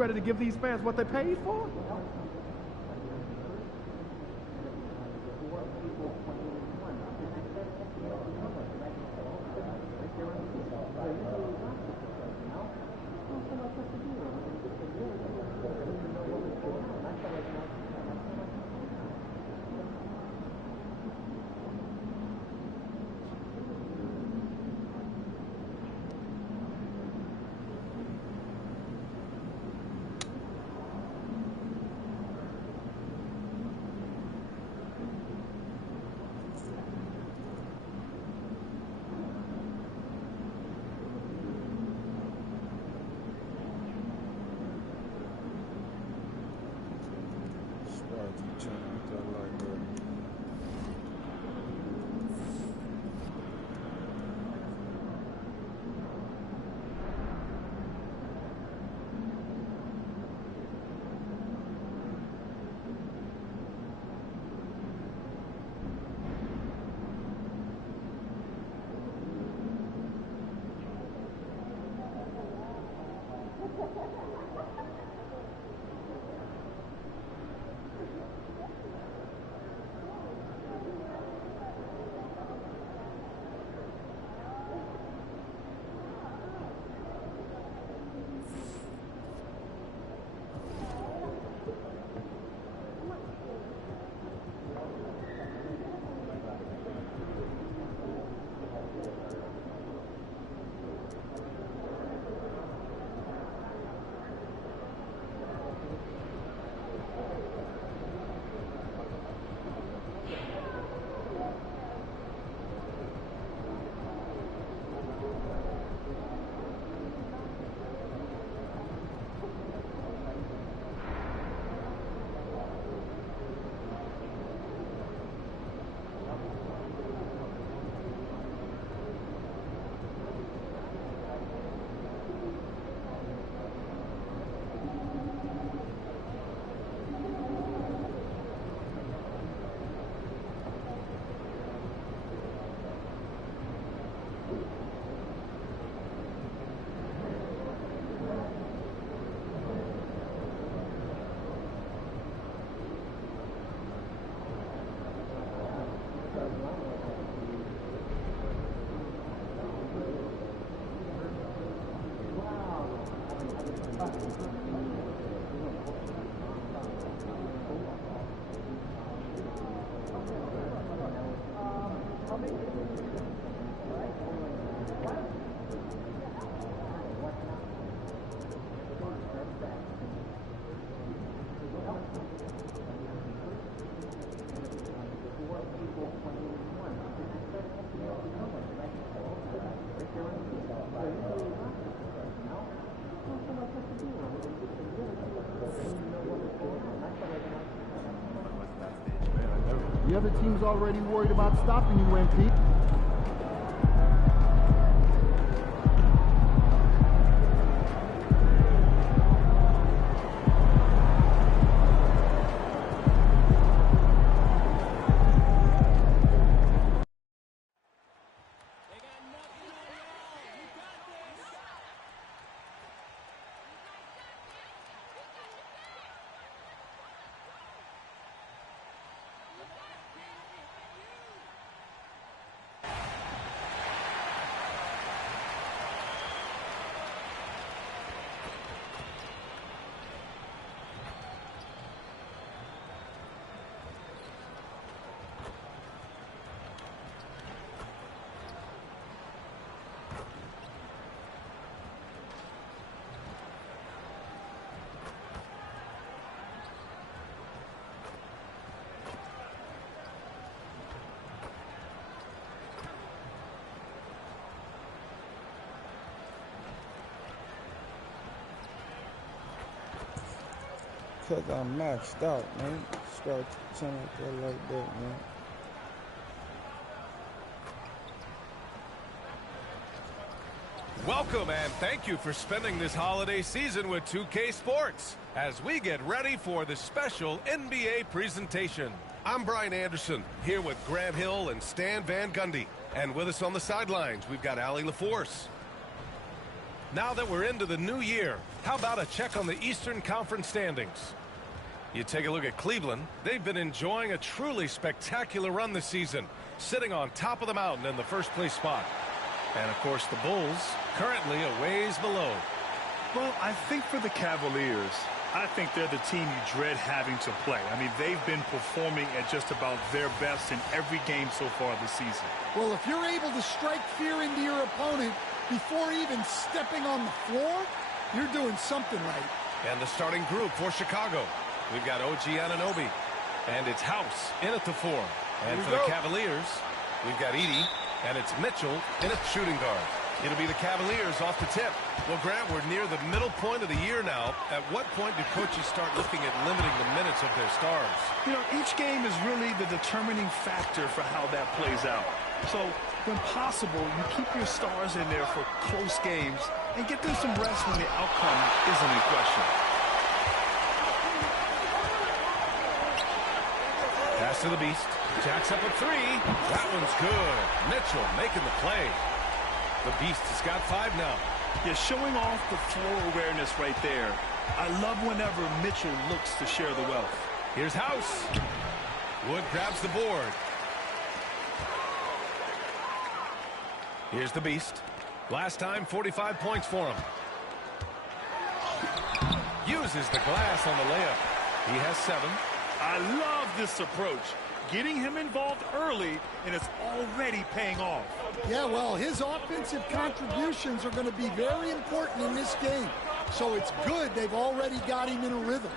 ready to give these fans what they paid for? The other team's already worried about stopping you, MP. Cause I'm maxed out, man. Start something like that, man. Welcome and thank you for spending this holiday season with 2K Sports as we get ready for the special NBA presentation. I'm Brian Anderson, here with Grant Hill and Stan Van Gundy. And with us on the sidelines, we've got Allie LaForce. Now that we're into the new year, how about a check on the Eastern Conference standings? You take a look at Cleveland. They've been enjoying a truly spectacular run this season, sitting on top of the mountain in the first place spot. And, of course, the Bulls currently a ways below. Well, I think for the Cavaliers, I think they're the team you dread having to play. I mean, they've been performing at just about their best in every game so far this season. Well, if you're able to strike fear into your opponent before even stepping on the floor, you're doing something right. And the starting group for Chicago. We've got OG Anunoby. And it's House in at the 4. And for the Cavaliers, we've got Edey. And it's Mitchell in at shooting guard. It'll be the Cavaliers off the tip. Well, Grant, we're near the middle point of the year now. At what point do coaches start looking at limiting the minutes of their stars? You know, each game is really the determining factor for how that plays out. So, when possible, you keep your stars in there for close games and get them some rest when the outcome isn't in question. Pass to the Beast. Jacks up a 3. That one's good. Mitchell making the play. The Beast has got 5 now. Yeah, showing off the floor awareness right there. I love whenever Mitchell looks to share the wealth. Here's House. Wood grabs the board. Here's the Beast. Last time, 45 points for him. Uses the glass on the layup. He has 7. I love this approach. Getting him involved early, and it's already paying off. Yeah, well, his offensive contributions are going to be very important in this game. So it's good they've already got him in a rhythm.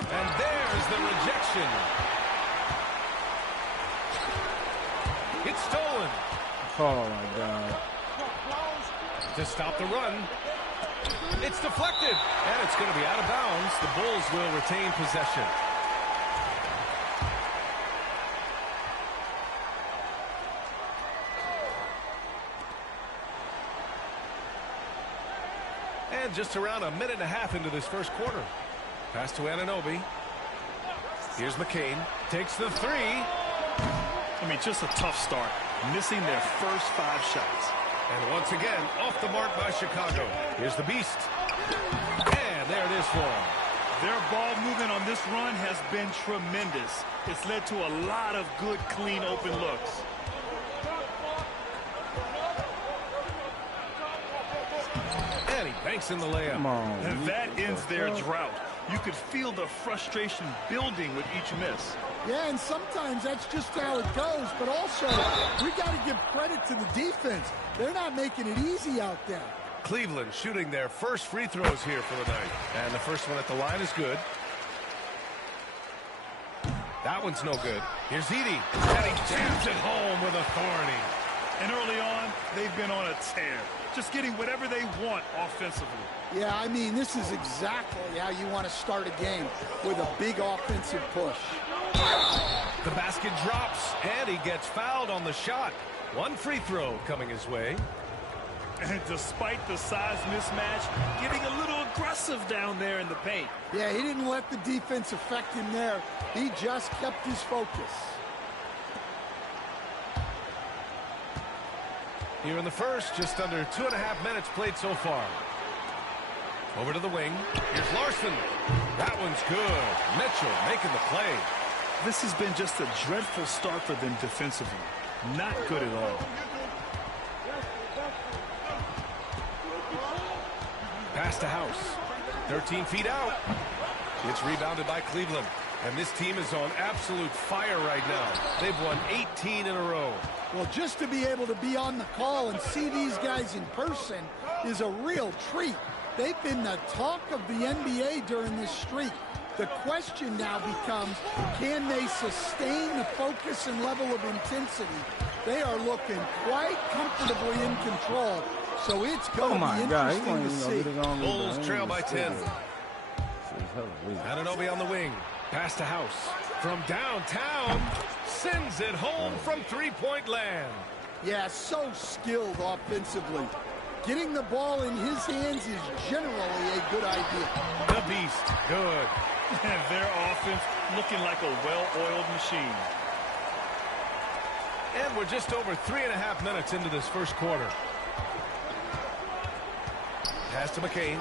And there's the rejection. It's stolen. Oh, my God. To stop the run. It's deflected. And it's going to be out of bounds. The Bulls will retain possession. And just around a minute and a half into this first quarter. Pass to Anunoby. Here's McCain. Takes the 3. I mean, just a tough start. Missing their first 5 shots. And once again, off the mark by Chicago. Here's the Beast. And there it is for him. Their ball movement on this run has been tremendous. It's led to a lot of good, clean, open looks. And he banks in the layup. Come on. And that ends their drought. You could feel the frustration building with each miss. Yeah, and sometimes that's just how it goes. But also, we got to give credit to the defense. They're not making it easy out there. Cleveland shooting their first free throws here for the night. And the first one at the line is good. That one's no good. Here's Edey. And he jams it home with authority. And early on, they've been on a tear. Just getting whatever they want offensively. Yeah, I mean, this is exactly how you want to start a game, with a big offensive push. The basket drops, and he gets fouled on the shot. One free throw coming his way. And despite the size mismatch, getting a little aggressive down there in the paint. Yeah, he didn't let the defense affect him there. He just kept his focus. Here in the first, just under 2.5 minutes played so far. Over to the wing. Here's Larson. That one's good. Mitchell making the play. This has been just a dreadful start for them defensively. Not good at all. Pass to House. 13 feet out. It's rebounded by Cleveland. And this team is on absolute fire right now. They've won 18 in a row. Well, just to be able to be on the call and see these guys in person is a real treat. They've been the talk of the NBA during this streak. The question now becomes, can they sustain the focus and level of intensity? They are looking quite comfortably in control, so it's going to be interesting to see. Bulls trail by 10. Anunoby on the wing. Pass to House. From downtown, sends it home from three-point land. Yeah, so skilled offensively. Getting the ball in his hands is generally a good idea. The Beast, good. And their offense looking like a well-oiled machine. And we're just over 3.5 minutes into this first quarter. Pass to McCain.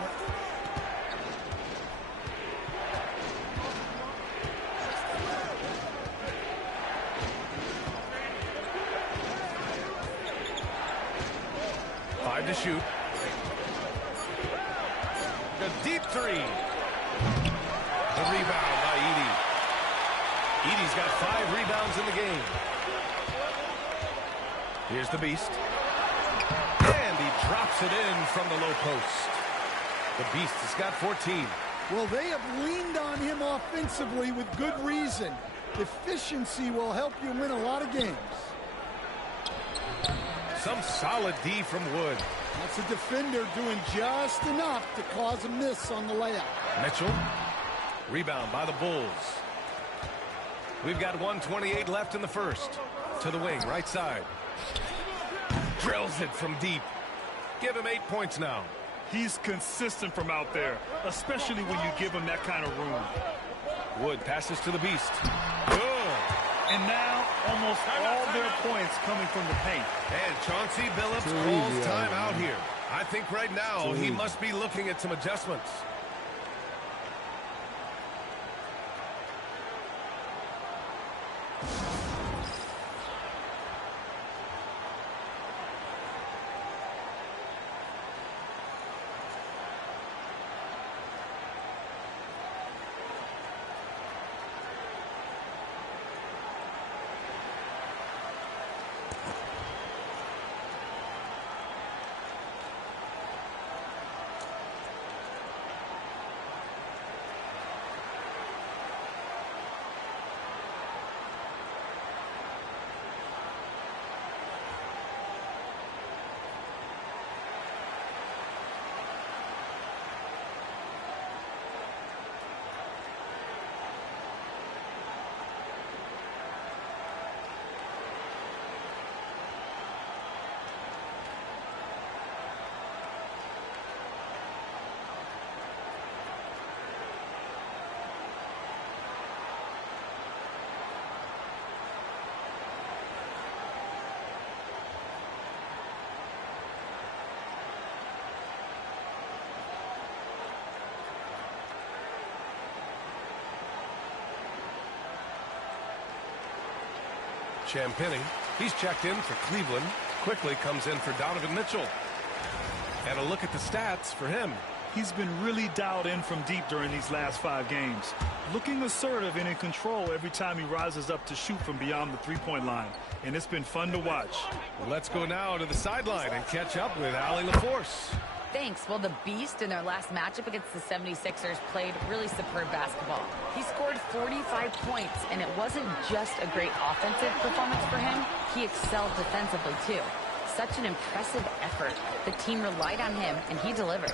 Five to shoot. A deep three. The rebound by Edey. Edey's got 5 rebounds in the game. Here's the Beast. And he drops it in from the low post. The Beast has got 14. Well, they have leaned on him offensively with good reason. Efficiency will help you win a lot of games. Some solid D from Wood. That's a defender doing just enough to cause a miss on the layup. Mitchell. Rebound by the Bulls. We've got 1:28 left in the first. To the wing, right side. Drills it from deep. Give him 8 points now. He's consistent from out there, especially when you give him that kind of room. Wood passes to the Beast. Good. And now almost all their points coming from the paint. And Chauncey Billups calls timeout here. I think right now he must be looking at some adjustments. Champagnie, he's checked in for Cleveland. Quickly comes in for Donovan Mitchell. And a look at the stats for him. He's been really dialed in from deep during these last 5 games. Looking assertive and in control every time he rises up to shoot from beyond the three-point line. And it's been fun to watch. Let's go now to the sideline and catch up with Allie LaForce. Thanks. Well, the Beast in their last matchup against the 76ers played really superb basketball. He scored 45 points, and it wasn't just a great offensive performance for him. He excelled defensively, too. Such an impressive effort. The team relied on him, and he delivered.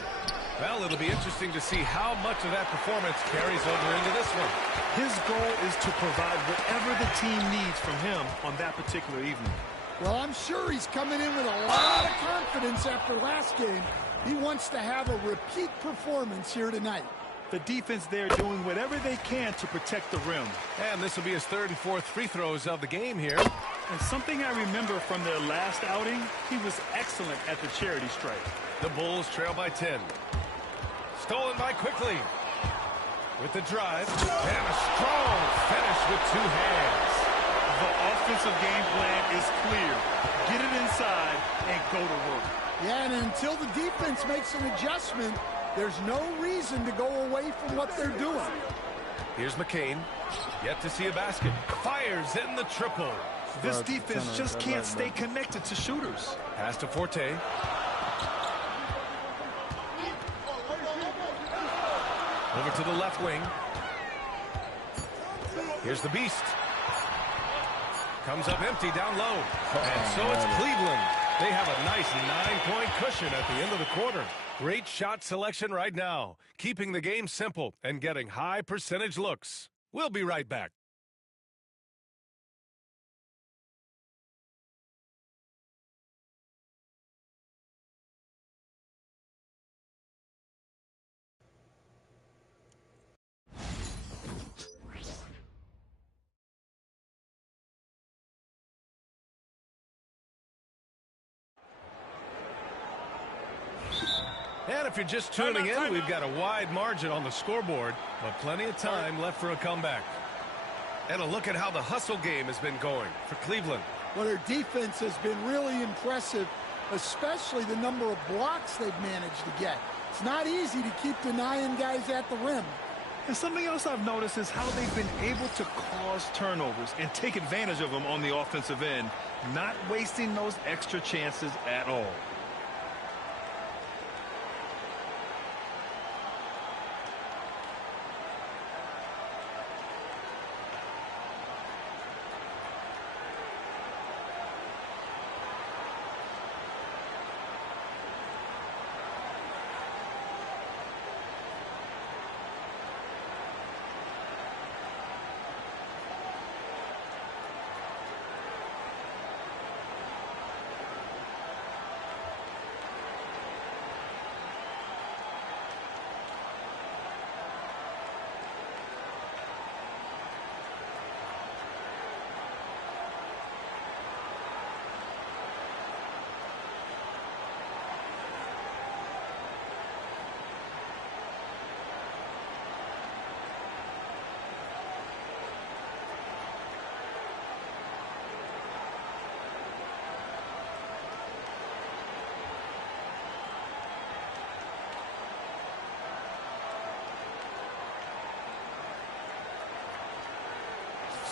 Well, it'll be interesting to see how much of that performance carries over into this one. His goal is to provide whatever the team needs from him on that particular evening. Well, I'm sure he's coming in with a lot of confidence after last game. He wants to have a repeat performance here tonight. The defense there doing whatever they can to protect the rim. And this will be his 3rd and 4th free throws of the game here. And something I remember from their last outing, he was excellent at the charity stripe. The Bulls trail by 10. Stolen by Quickly. With the drive. And a strong finish with 2 hands. The offensive game plan is clear. Get it inside and go to work. Yeah, and until the defense makes an adjustment, there's no reason to go away from what they're doing. Here's McCain. Yet to see a basket. Fires in the triple. This defense just can't stay connected to shooters. Pass to Forte. Over to the left wing. Here's the Beast. Comes up empty down low. And so it's Cleveland. They have a nice 9-point cushion at the end of the quarter. Great shot selection right now, keeping the game simple and getting high percentage looks. We'll be right back. And And if you're just tuning in, we've got a wide margin on the scoreboard, but plenty of time left for a comeback. And a look at how the hustle game has been going for Cleveland. Well, their defense has been really impressive, especially the number of blocks they've managed to get. It's not easy to keep denying guys at the rim. And something else I've noticed is how they've been able to cause turnovers and take advantage of them on the offensive end, not wasting those extra chances at all.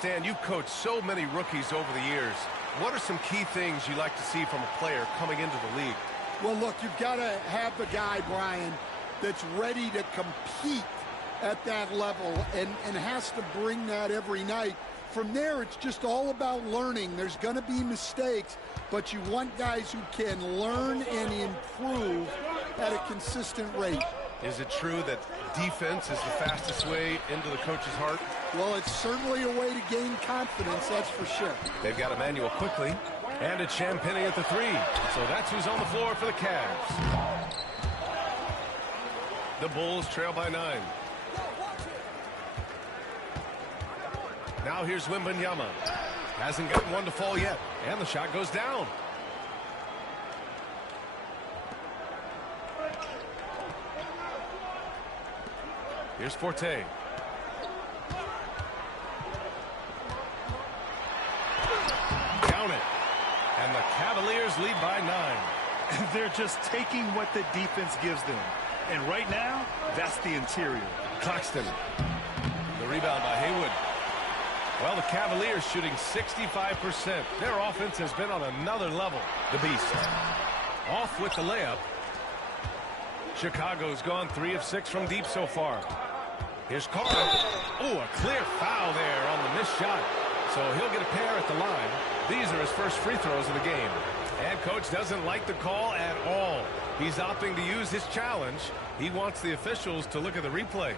Stan, you've coached so many rookies over the years. What are some key things you like to see from a player coming into the league? Well, look, you've got to have the guy, Brian, that's ready to compete at that level and has to bring that every night. From there, it's just all about learning. There's going to be mistakes, but you want guys who can learn and improve at a consistent rate. Is it true that defense is the fastest way into the coach's heart? Well, it's certainly a way to gain confidence, that's for sure. They've got Emmanuel quickly, and it's Champagnie at the three. So that's who's on the floor for the Cavs. The Bulls trail by 9. Now here's Wembanyama. Hasn't gotten one to fall yet, and the shot goes down. Here's Forte. Count it. And the Cavaliers lead by 9. They're just taking what the defense gives them. And right now, that's the interior. Claxton. The rebound by Haywood. Well, the Cavaliers shooting 65%. Their offense has been on another level. The Beast. Off with the layup. Chicago's gone 3 of 6 from deep so far. Here's Carter. Oh, a clear foul there on the missed shot. So he'll get a pair at the line. These are his first free throws of the game. And coach doesn't like the call at all. He's opting to use his challenge. He wants the officials to look at the replay.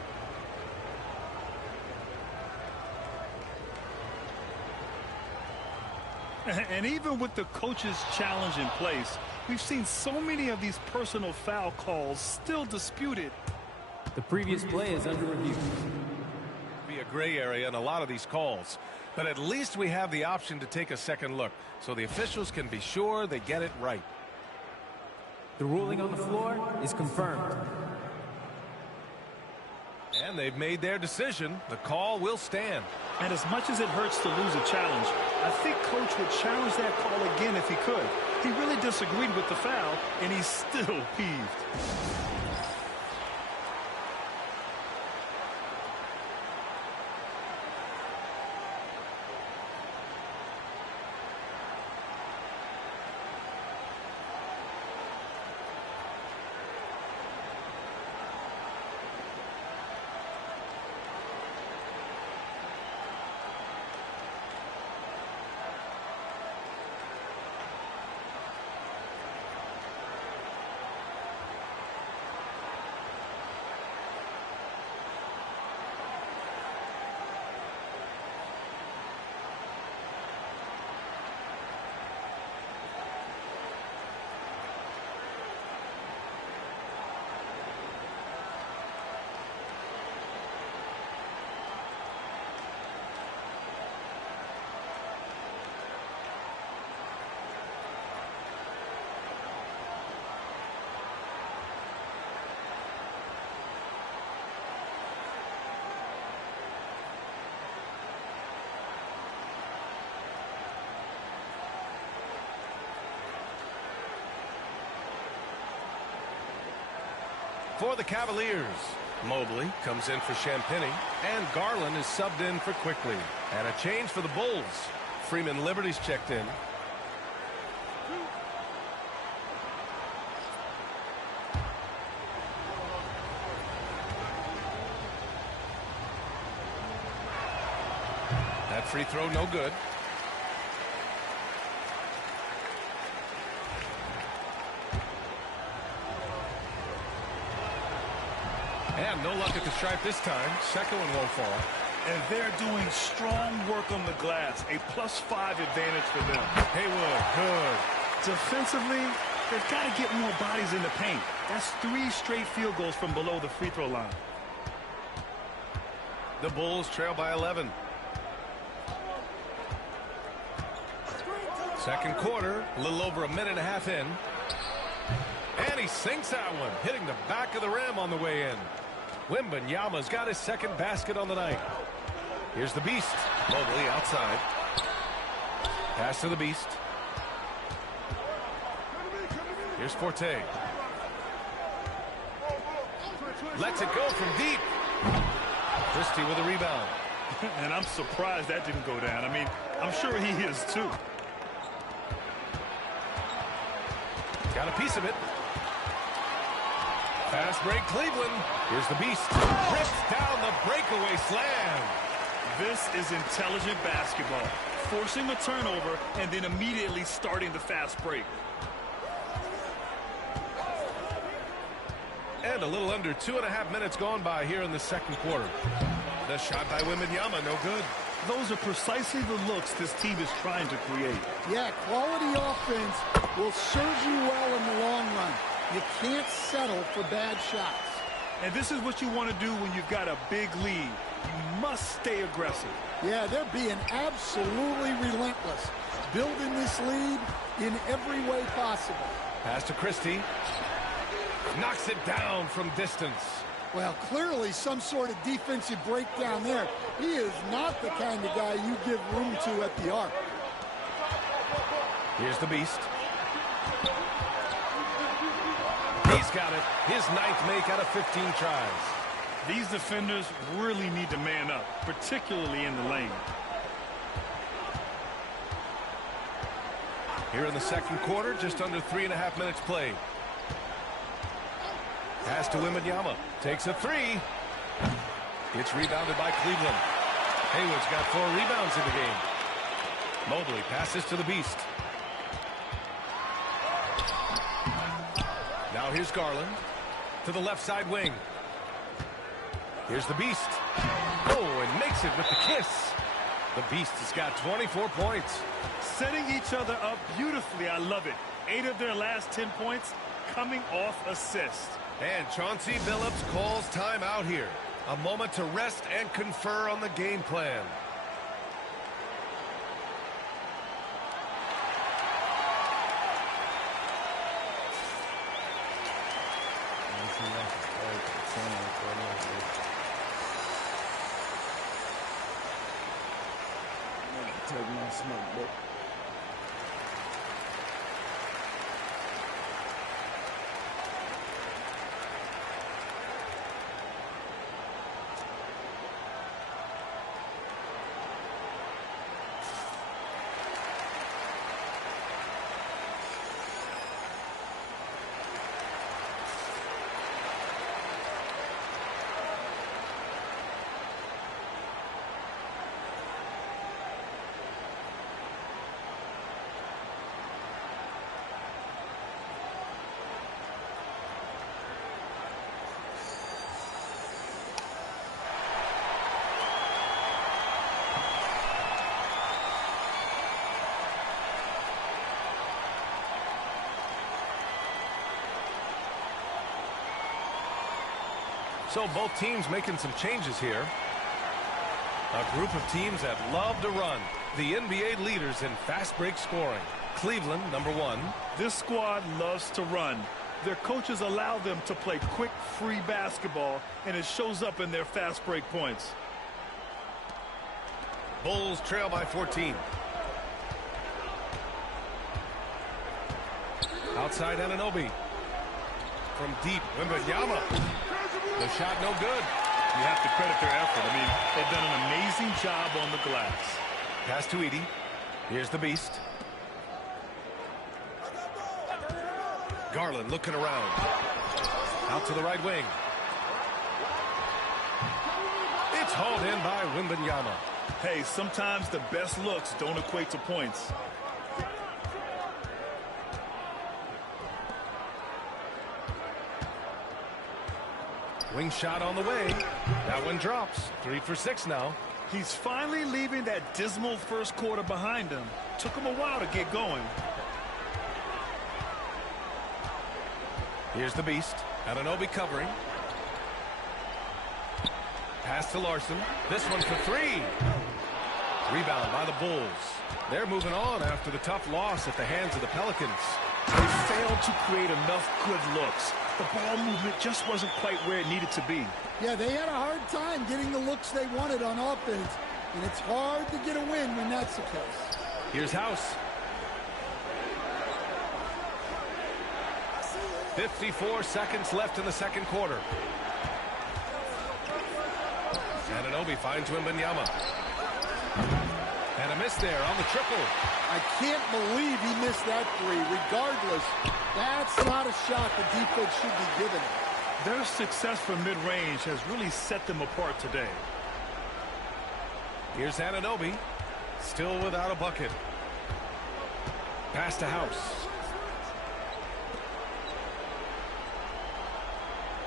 And even with the coach's challenge in place, we've seen so many of these personal foul calls still disputed. The previous play is under review. Be a gray area in a lot of these calls, but at least we have the option to take a second look so the officials can be sure they get it right. The ruling on the floor is confirmed. And they've made their decision. The call will stand. And as much as it hurts to lose a challenge, I think coach would challenge that call again if he could. He really disagreed with the foul, and he's still peeved. For the Cavaliers, Mobley comes in for Champagnie, and Garland is subbed in for Quickly. And a change for the Bulls. Freeman Liberty's checked in. That free throw no good. And no luck at the stripe this time. Second one won't fall. And they're doing strong work on the glass. A +5 advantage for them. Haywood, good. Defensively, they've got to get more bodies in the paint. That's 3 straight field goals from below the free throw line. The Bulls trail by 11. Second quarter, a little over a minute and a half in. And he sinks that one, hitting the back of the rim on the way in. Wembanyama's got his second basket on the night. Here's the Beast. Mobley outside. Pass to the Beast. Here's Forte. Lets it go from deep. Christie with a rebound. And I'm surprised that didn't go down. I mean, I'm sure he is too. Got a piece of it. Fast break Cleveland. Here's the Beast. Rips down the breakaway slam. This is intelligent basketball. Forcing a turnover and then immediately starting the fast break. And a little under 2.5 minutes gone by here in the second quarter. The shot by Wembanyama, no good. Those are precisely the looks this team is trying to create. Yeah, quality offense will serve you well in the long run. You can't settle for bad shots. And this is what you want to do when you've got a big lead. You must stay aggressive. Yeah, they're being absolutely relentless, building this lead in every way possible. Pass to Christie. Knocks it down from distance. Well, clearly some sort of defensive breakdown there. He is not the kind of guy you give room to at the arc. Here's the Beast. He's got it. His 9th make out of 15 tries. These defenders really need to man up, particularly in the lane. Here in the second quarter, just under 3.5 minutes played. Pass to Wembanyama. Takes a 3. It's rebounded by Cleveland. Haywood's got 4 rebounds in the game. Mobley passes to the Beast. Now here's Garland to the left side wing. Here's the Beast. Oh, and makes it with the kiss. The Beast has got 24 points. Setting each other up beautifully. I love it. 8 of their last 10 points coming off assists. And Chauncey Billups calls time out here. A moment to rest and confer on the game plan. Take my smoke, but So both teams making some changes here. A group of teams that love to run. The NBA leaders in fast break scoring. Cleveland, number 1. This squad loves to run. Their coaches allow them to play quick, free basketball, and it shows up in their fast break points. Bulls trail by 14. Outside Anunoby. from deep. Wembanyama. The shot no good. You have to credit their effort. I mean, they've done an amazing job on the glass. Pass to Edey. Here's the Beast. Garland looking around. Out to the right wing. It's hauled in by Wembanyama. Hey, sometimes the best looks don't equate to points. Wing shot on the way. That one drops. 3 for 6 now. He's finally leaving that dismal first quarter behind him. Took him a while to get going. Here's the Beast. Anunoby covering. Pass to Larson. This one for 3. Rebound by the Bulls. They're moving on after the tough loss at the hands of the Pelicans. They failed to create enough good looks. The ball movement just wasn't quite where it needed to be. Yeah, they had a hard time getting the looks they wanted on offense, and it's hard to get a win when that's the case. Here's House. 54 seconds left in the second quarter. Anunoby finds Wembanyama. And a miss there on the triple. I can't believe he missed that three. Regardless, that's not a shot the defense should be giving him. Their success from mid-range has really set them apart today. Here's Anunoby. Still without a bucket. Pass to House.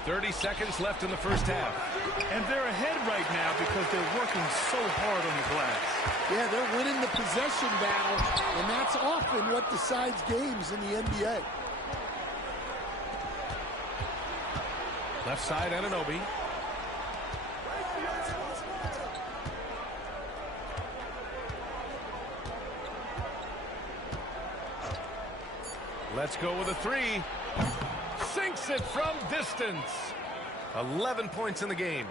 30 seconds left in the first half. And they're ahead right now because they're working so hard on the glass. Yeah, they're winning the possession battle, and that's often what decides games in the NBA. Left side, Anunoby. Let's go with a 3. Sinks it from distance. 11 points in the game.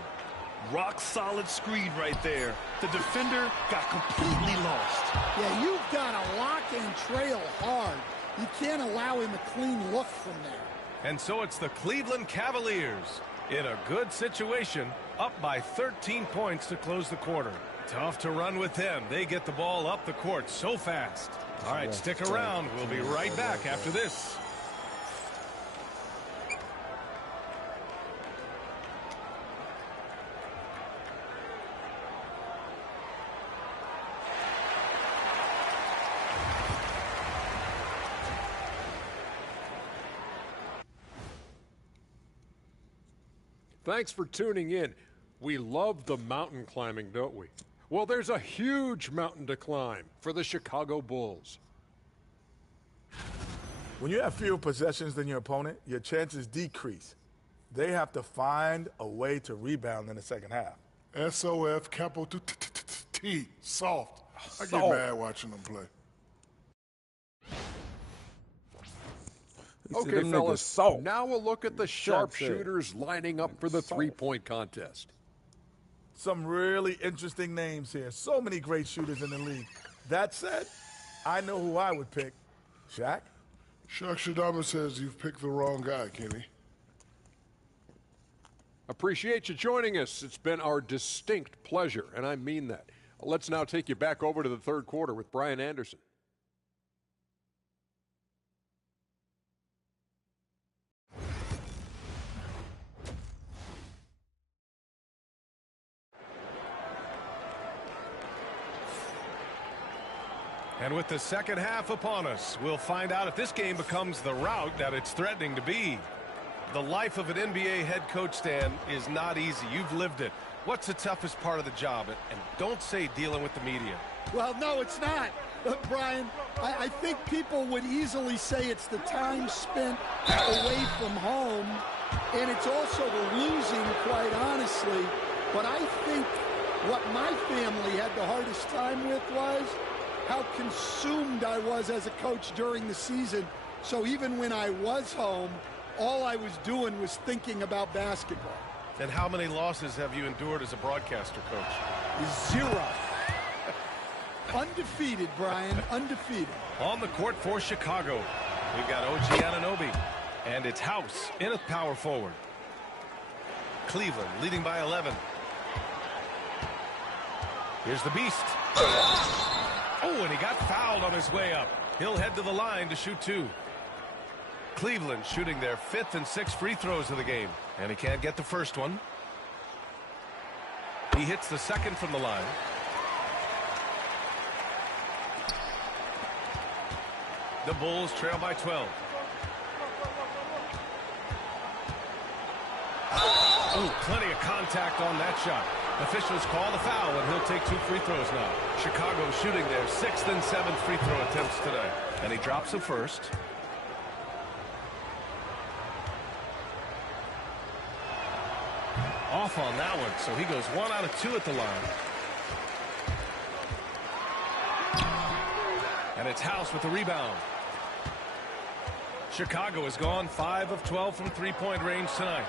Rock solid screen right there. The defender got completely lost. Yeah, you've got to lock and trail hard. You can't allow him a clean look from there. And so it's the Cleveland Cavaliers in a good situation, up by 13 points to close the quarter. Tough to run with them. They get the ball up the court so fast. All right, stick around. We'll be right back after this. Thanks for tuning in. We love the mountain climbing, don't we? Well, there's a huge mountain to climb for the Chicago Bulls. When you have fewer possessions than your opponent, your chances decrease. They have to find a way to rebound in the second half. SOF, capital T, soft. I get mad watching them play. Okay, fellas, now we'll look at the sharpshooters lining up for the three-point contest. Some really interesting names here. So many great shooters in the league. That said, I know who I would pick. Shaq? Shaq Shadama says you've picked the wrong guy, Kenny. Appreciate you joining us. It's been our distinct pleasure, and I mean that. Let's now take you back over to the third quarter with Brian Anderson. And with the second half upon us, we'll find out if this game becomes the route that it's threatening to be. The life of an NBA head coach, Stan, is not easy. You've lived it. What's the toughest part of the job? And don't say dealing with the media. Well, no, it's not. Brian, I think people would easily say it's the time spent away from home, and it's also the losing, quite honestly. But I think what my family had the hardest time with was how consumed I was as a coach during the season. So even when I was home, all I was doing was thinking about basketball. And how many losses have you endured as a broadcaster, Coach? 0. Undefeated, Brian, undefeated. On the court for Chicago, we've got OG Anunoby. And it's House in at power forward. Cleveland leading by 11. Here's the Beast. Oh, and he got fouled on his way up. He'll head to the line to shoot 2. Cleveland shooting their 5th and 6th free throws of the game. And he can't get the first one. He hits the second from the line. The Bulls trail by 12. Oh, plenty of contact on that shot. Officials call the foul, and he'll take 2 free throws now. Chicago shooting their 6th and 7th free throw attempts today. And he drops the first. Off on that one, so he goes 1 out of 2 at the line. And it's House with the rebound. Chicago has gone 5 of 12 from three-point range tonight.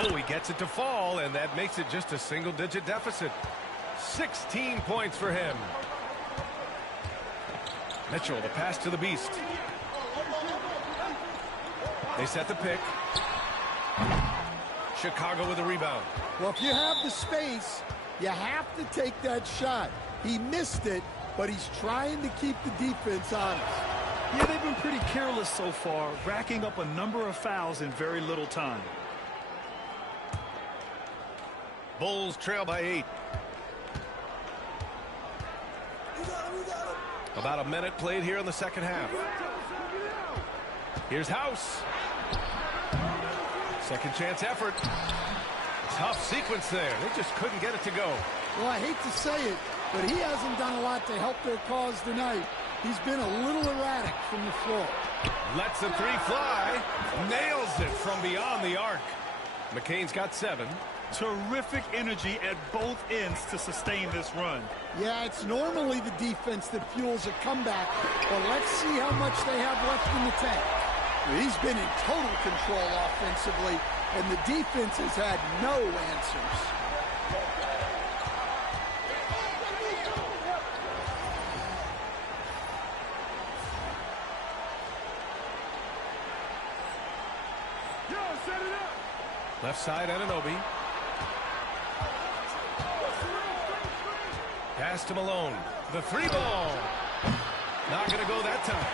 Oh, he gets it to fall, and that makes it just a single-digit deficit. 16 points for him. Mitchell, the pass to the Beast. They set the pick. Chicago with a rebound. Well, if you have the space, you have to take that shot. He missed it, but he's trying to keep the defense honest. Yeah, they've been pretty careless so far, racking up a number of fouls in very little time. Bulls trail by 8. About a minute played here in the second half. Here's House. Second chance effort. Tough sequence there. They just couldn't get it to go. Well, I hate to say it, but he hasn't done a lot to help their cause tonight. He's been a little erratic from the floor. Lets the 3 fly. Nails it from beyond the arc. McCain's got 7. Terrific energy at both ends to sustain this run. Yeah, it's normally the defense that fuels a comeback, but let's see how much they have left in the tank. He's been in total control offensively, and the defense has had no answers. Left side, Anunoby. Pass to Malone. The 3 ball. Not going to go that time.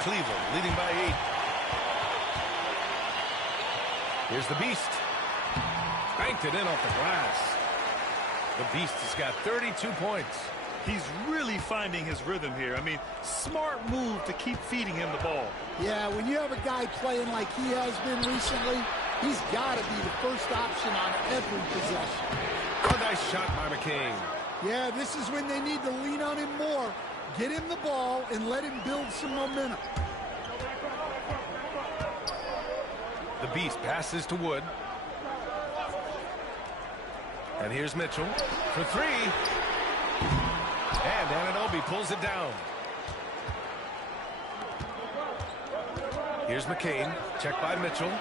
Cleveland leading by 8. Here's the Beast. Banked it in off the glass. The Beast has got 32 points. He's really finding his rhythm here. I mean, smart move to keep feeding him the ball. Yeah, when you have a guy playing like he has been recently, he's got to be the first option on every possession. A nice shot by McCain. Yeah, this is when they need to lean on him more. Get him the ball and let him build some momentum. The Beast passes to Wood. And here's Mitchell for 3. And Anunoby pulls it down. Here's McCain. Checked by Mitchell.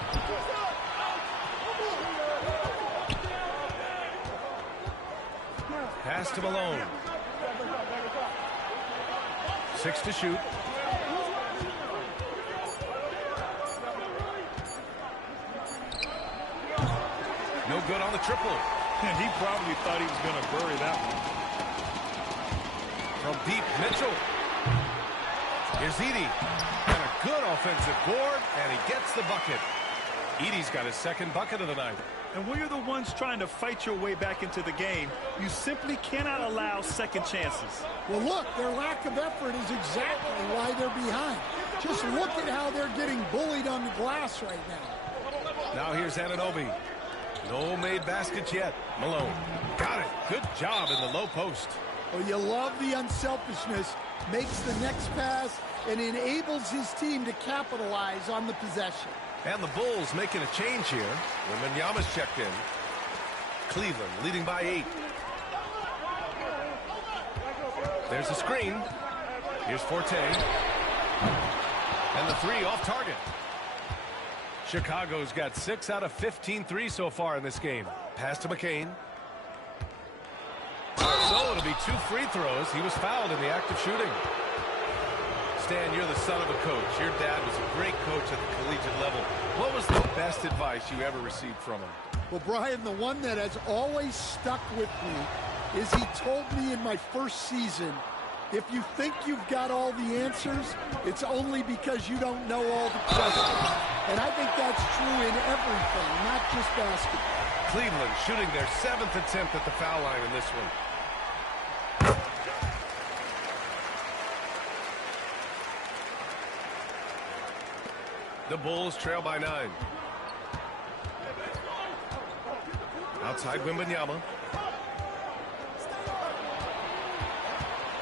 Pass to Malone. 6 to shoot. No good on the triple. And he probably thought he was going to bury that one. From deep, Mitchell. Here's Edey. And a good offensive board, and he gets the bucket. Edey's got his second bucket of the night. And when you're the ones trying to fight your way back into the game, you simply cannot allow second chances. Well, look, their lack of effort is exactly why they're behind. Just look at how they're getting bullied on the glass right now. Now here's Anunoby. No made baskets yet. Malone. Got it. Good job in the low post. Well, you love the unselfishness. Makes the next pass and enables his team to capitalize on the possession. And the Bulls making a change here when Wembanyama's checked in. Cleveland leading by 8. There's a screen. Here's Forte. And the 3 off target. Chicago's got 6 out of 15 threes so far in this game. Pass to McCain. So it'll be 2 free throws. He was fouled in the act of shooting. understand you're the son of a coach. Your dad was a great coach at the collegiate level. What was the best advice you ever received from him? Well, Brian, the one that has always stuck with me is he told me in my first season, if you think you've got all the answers, it's only because you don't know all the questions. And I think that's true in everything, not just basketball. Cleveland shooting their 7th attempt at the foul line in this one. The Bulls trail by 9. Outside Wembanyama.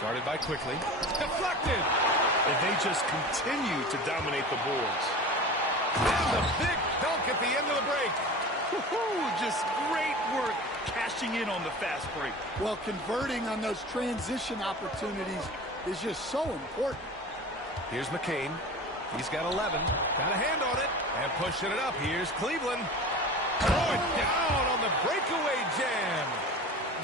Guarded by Quickly. Deflected! And they just continue to dominate the boards. And the big dunk at the end of the break. Just great work cashing in on the fast break. Well, converting on those transition opportunities is just so important. Here's McCain. He's got 11. Got a hand on it. And pushing it up. Here's Cleveland. Throwing down on the breakaway jam.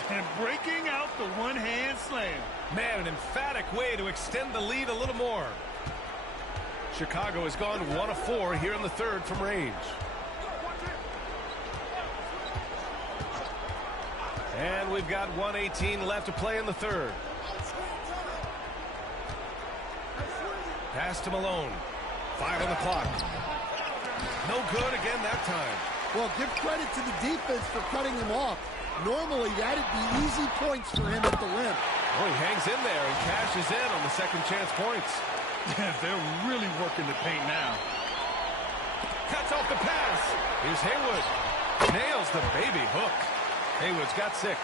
And breaking out the one-hand slam. Man, an emphatic way to extend the lead a little more. Chicago has gone 1 of 4 here in the third from range. And we've got 1:18 left to play in the third. Pass to Malone. 5 on the clock. No good again that time. Well, give credit to the defense for cutting him off. Normally, that'd be easy points for him at the rim. Oh, he hangs in there and cashes in on the second chance points. Yeah, they're really working the paint now. Cuts off the pass. Here's Haywood. Nails the baby hook. Haywood's got 6.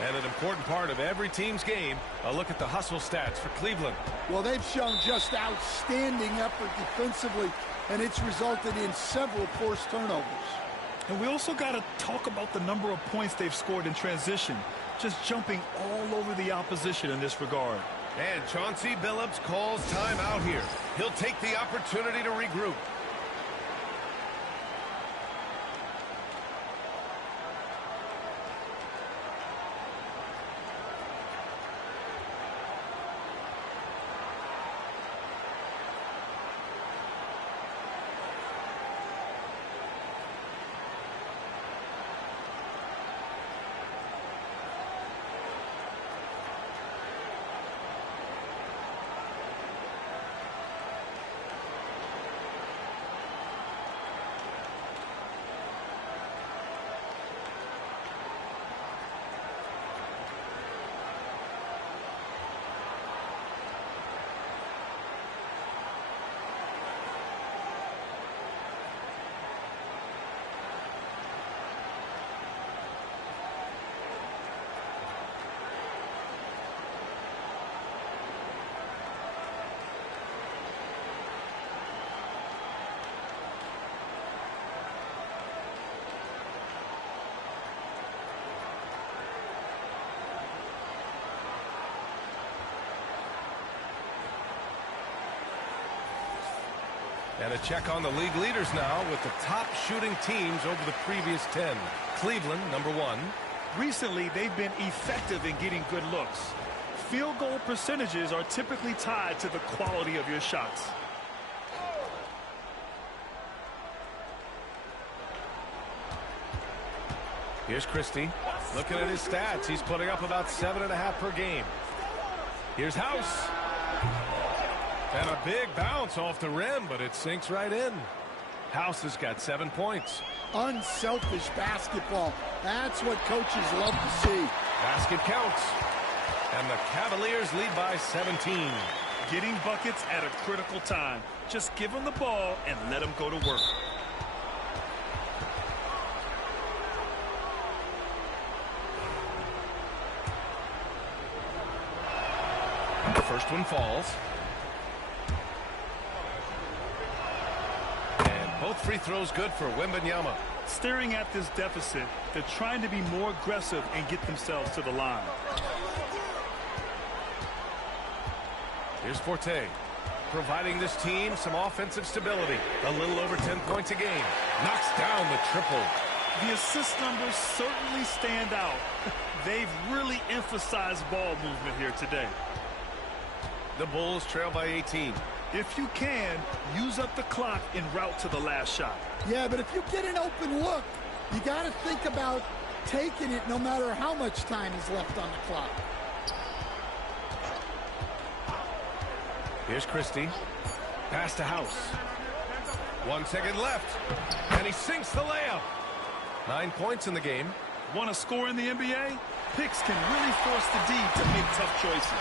And an important part of every team's game, a look at the hustle stats for Cleveland. Well, they've shown just outstanding effort defensively, and it's resulted in several forced turnovers. And we also got to talk about the number of points they've scored in transition, just jumping all over the opposition in this regard. And Chauncey Billups calls time out here. He'll take the opportunity to regroup. And a check on the league leaders now with the top shooting teams over the previous 10. Cleveland, number 1. Recently, they've been effective in getting good looks. Field goal percentages are typically tied to the quality of your shots. Here's Christie. Looking at his stats, he's putting up about 7.5 per game. Here's House. And a big bounce off the rim, but it sinks right in. House has got 7 points. Unselfish basketball. That's what coaches love to see. Basket counts. And the Cavaliers lead by 17. Getting buckets at a critical time. Just give them the ball and let them go to work. The first one falls. Both free throws good for Wembanyama. Staring at this deficit, they're trying to be more aggressive and get themselves to the line. Here's Forte, providing this team some offensive stability. A little over 10 points a game. Knocks down the triple. The assist numbers certainly stand out. They've really emphasized ball movement here today. The Bulls trail by 18. If you can, use up the clock en route to the last shot. Yeah, but if you get an open look, you got to think about taking it no matter how much time is left on the clock. Here's Christie. Pass to House. 1 second left. And he sinks the layup. 9 points in the game. Want to score in the NBA? Picks can really force the D to make tough choices.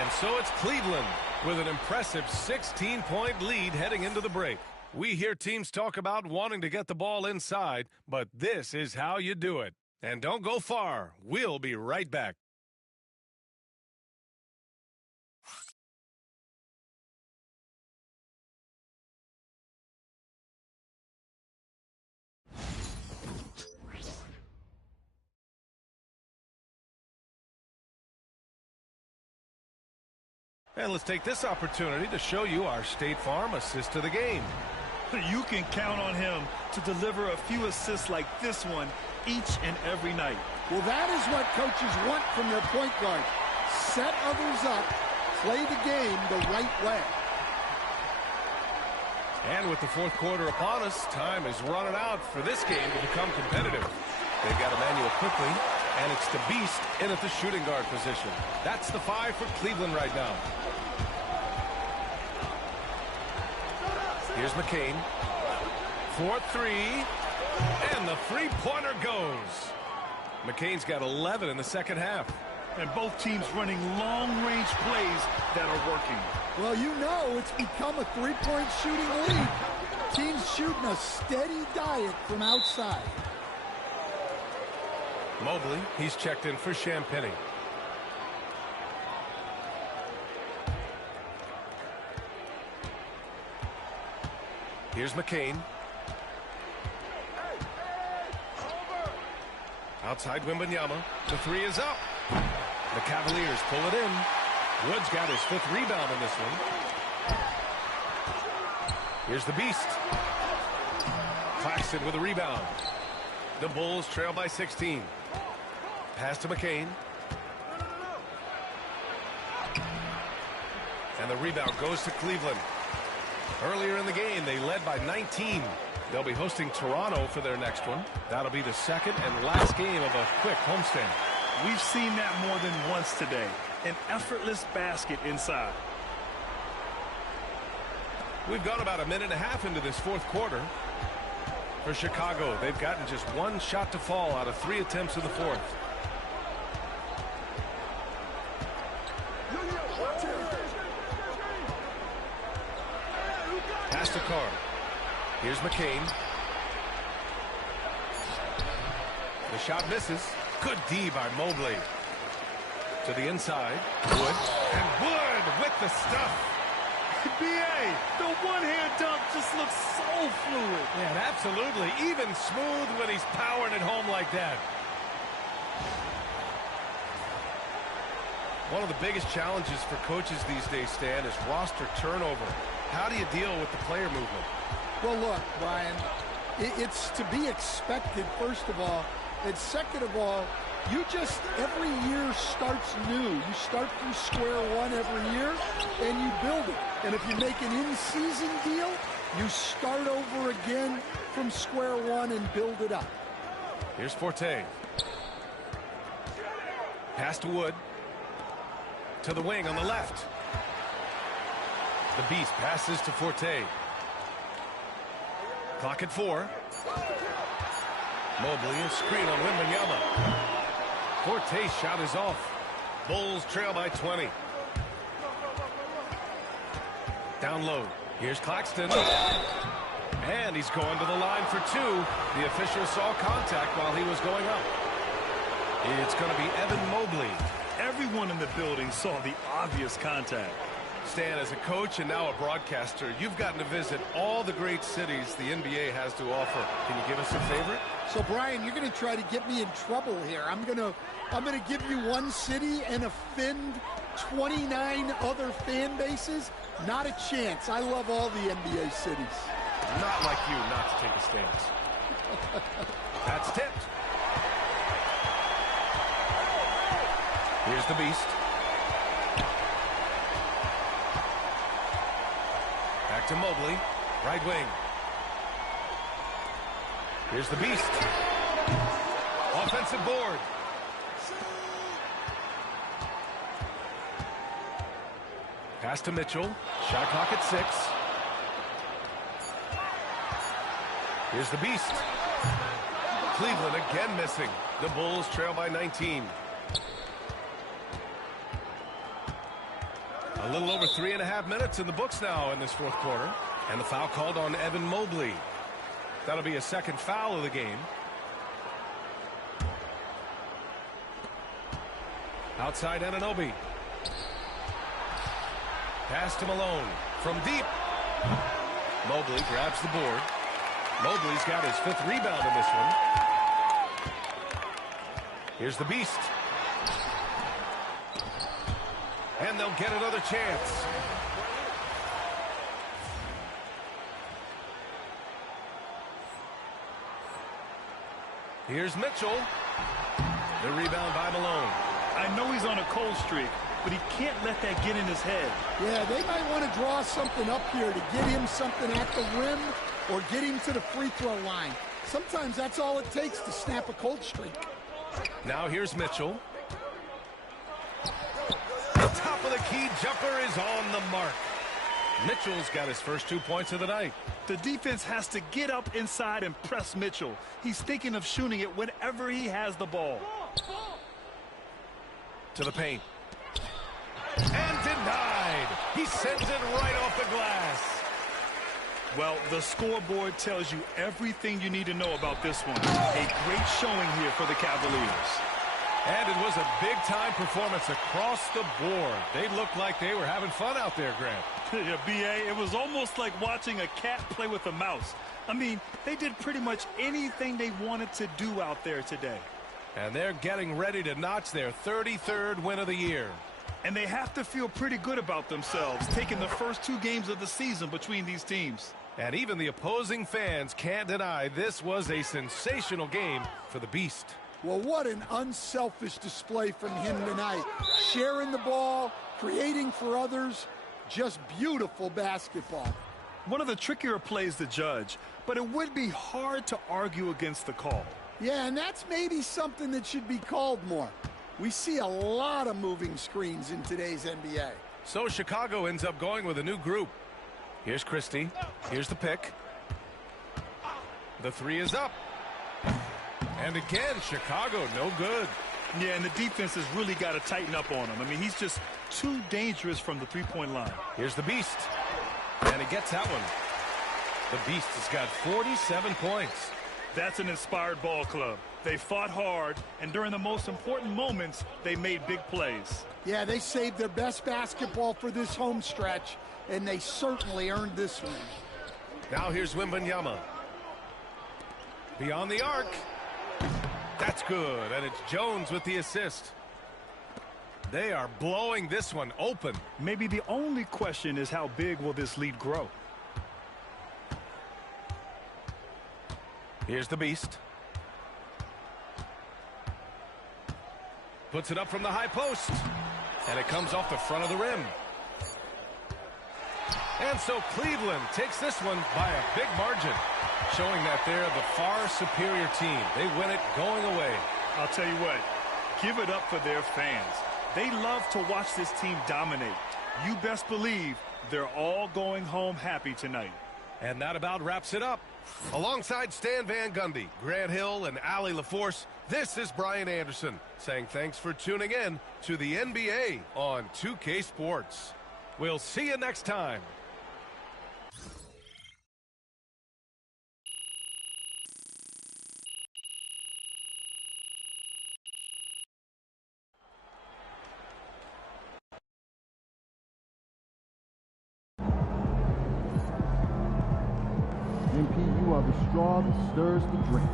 And so it's Cleveland with an impressive 16-point lead heading into the break. We hear teams talk about wanting to get the ball inside, but this is how you do it. And don't go far. We'll be right back. And let's take this opportunity to show you our State Farm assist to the game. You can count on him to deliver a few assists like this one each and every night. Well, that is what coaches want from their point guard. Set others up, play the game the right way. And with the fourth quarter upon us, time is running out for this game to become competitive. They've got Emmanuel quickly, and it's the Beast in at the shooting guard position. That's the 5 for Cleveland right now. Here's McCain. 4-3, and the three-pointer goes. McCain's got 11 in the second half. And both teams running long-range plays that are working. Well, you know it's become a three-point shooting league. Teams shooting a steady diet from outside. Mobley, he's checked in for Champagny. Here's McCain. Outside Wembanyama. The 3 is up. The Cavaliers pull it in. Wood's got his 5th rebound in this one. Here's the Beast. Claxton with a rebound. The Bulls trail by 16. Pass to McCain. And the rebound goes to Cleveland. Earlier in the game, they led by 19. They'll be hosting Toronto for their next one. That'll be the second and last game of a quick homestand. We've seen that more than once today. An effortless basket inside. We've got about a minute and a half into this fourth quarter. For Chicago, they've gotten just 1 shot to fall out of 3 attempts in the fourth. Pass to Carr. Here's McCain. The shot misses. Good D by Mobley. To the inside. Wood. And Wood with the stuff. B.A., the one-hand dunk just looks so fluid. Yeah, absolutely. Even smooth when he's powering it home like that. One of the biggest challenges for coaches these days, Stan, is roster turnover. How do you deal with the player movement? Well, look, Brian, it's to be expected, first of all. And second of all, you just, every year starts new. You start from square one every year, and you build it. And if you make an in-season deal, you start over again from square one and build it up. Here's Forte. Pass to Wood. To the wing on the left. The Beast passes to Forte. Clock at 4. Mobley, a screen on Wembanyama. Forte's shot is off. Bulls trail by 20. Down low. Here's Claxton. And he's going to the line for 2. The official saw contact while he was going up. It's going to be Evan Mobley. Everyone in the building saw the obvious contact. Stan, as a coach and now a broadcaster, you've gotten to visit all the great cities the NBA has to offer. Can you give us a favorite? So, Brian, you're going to try to get me in trouble here. I'm going to give you one city and offend 29 other fan bases. Not a chance. I love all the NBA cities. Not like you not to take a stance. That's tipped. Here's the Beast. Back to Mobley. Right wing. Here's the beast. Offensive board. Pass to Mitchell. Shot clock at 6. Here's the beast. Cleveland again missing. The Bulls trail by 19. A little over 3.5 minutes in the books now in this fourth quarter. And the foul called on Evan Mobley. That'll be a second foul of the game. Outside Anunoby. Pass to Malone. From deep. Mobley grabs the board. Mobley's got his 5th rebound in this one. Here's the beast. And they'll get another chance. Here's Mitchell. The rebound by Malone. I know he's on a cold streak, but he can't let that get in his head. Yeah, they might want to draw something up here to get him something at the rim or get him to the free throw line. Sometimes that's all it takes to snap a cold streak. Now here's Mitchell. The top of the key jumper is on the mark. Mitchell's got his first 2 points of the night. The defense has to get up inside and press Mitchell. He's thinking of shooting it whenever he has the ball. To the paint. And denied. He sends it right off the glass. Well, the scoreboard tells you everything you need to know about this one. A great showing here for the Cavaliers. And it was a big-time performance across the board. They looked like they were having fun out there, Grant. Yeah, B.A., it was almost like watching a cat play with a mouse. I mean, they did pretty much anything they wanted to do out there today. And they're getting ready to notch their 33rd win of the year. And they have to feel pretty good about themselves, taking the first 2 games of the season between these teams. And even the opposing fans can't deny this was a sensational game for the Beast. Well, what an unselfish display from him tonight. Sharing the ball, creating for others, just beautiful basketball. One of the trickier plays to judge, but it would be hard to argue against the call. Yeah, and that's maybe something that should be called more. We see a lot of moving screens in today's NBA. So Chicago ends up going with a new group. Here's Christie. Here's the pick. The 3 is up. And again, Chicago, no good. Yeah, and the defense has really got to tighten up on him. I mean, he's just too dangerous from the three-point line. Here's the Beast. And he gets that one. The Beast has got 47 points. That's an inspired ball club. They fought hard, and during the most important moments, they made big plays. Yeah, they saved their best basketball for this home stretch, and they certainly earned this one. Now here's Wembanyama. Beyond the arc. That's good, and it's Jones with the assist. They are blowing this one open. Maybe the only question is how big will this lead grow? Here's the Beast. Puts it up from the high post. And it comes off the front of the rim. And so Cleveland takes this one by a big margin, showing that they're the far superior team. They win it going away. I'll tell you what, give it up for their fans. They love to watch this team dominate. You best believe they're all going home happy tonight. And that about wraps it up. Alongside Stan Van Gundy, Grant Hill, and Allie LaForce, this is Brian Anderson saying thanks for tuning in to the NBA on 2K Sports. We'll see you next time. MP, you are the straw that stirs the drink.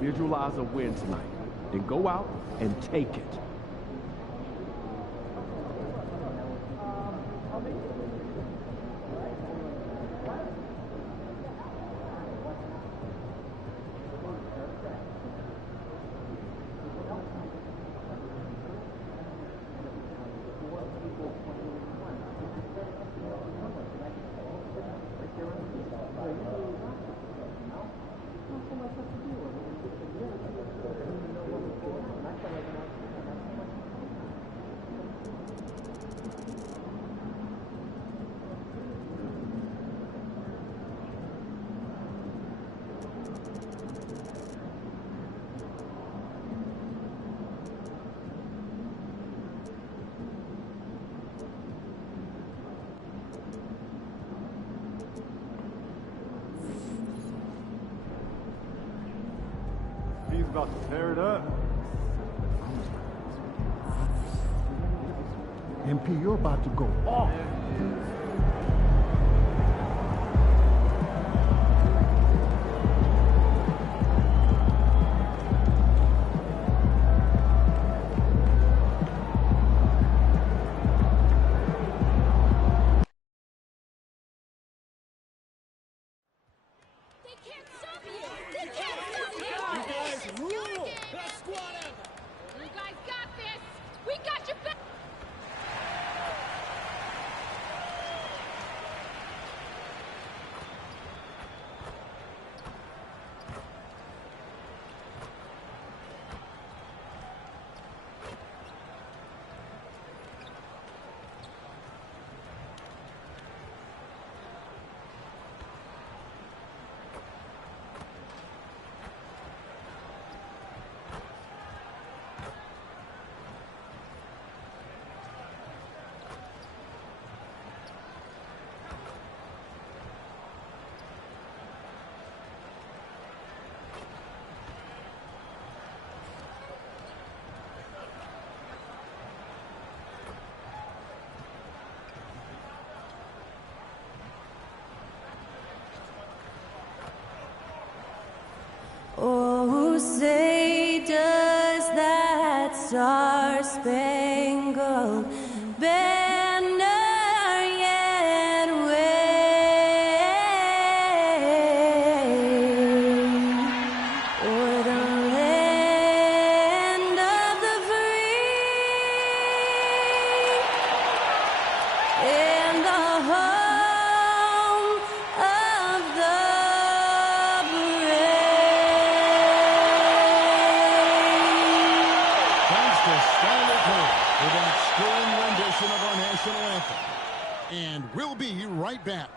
Visualize a win tonight and go out and take it. about to tear it up. MP, you're about to go off. Oh, say does that star-spangled banner yet wave o'er the land of the free and the home of the Of our national anthem. And we'll be right back.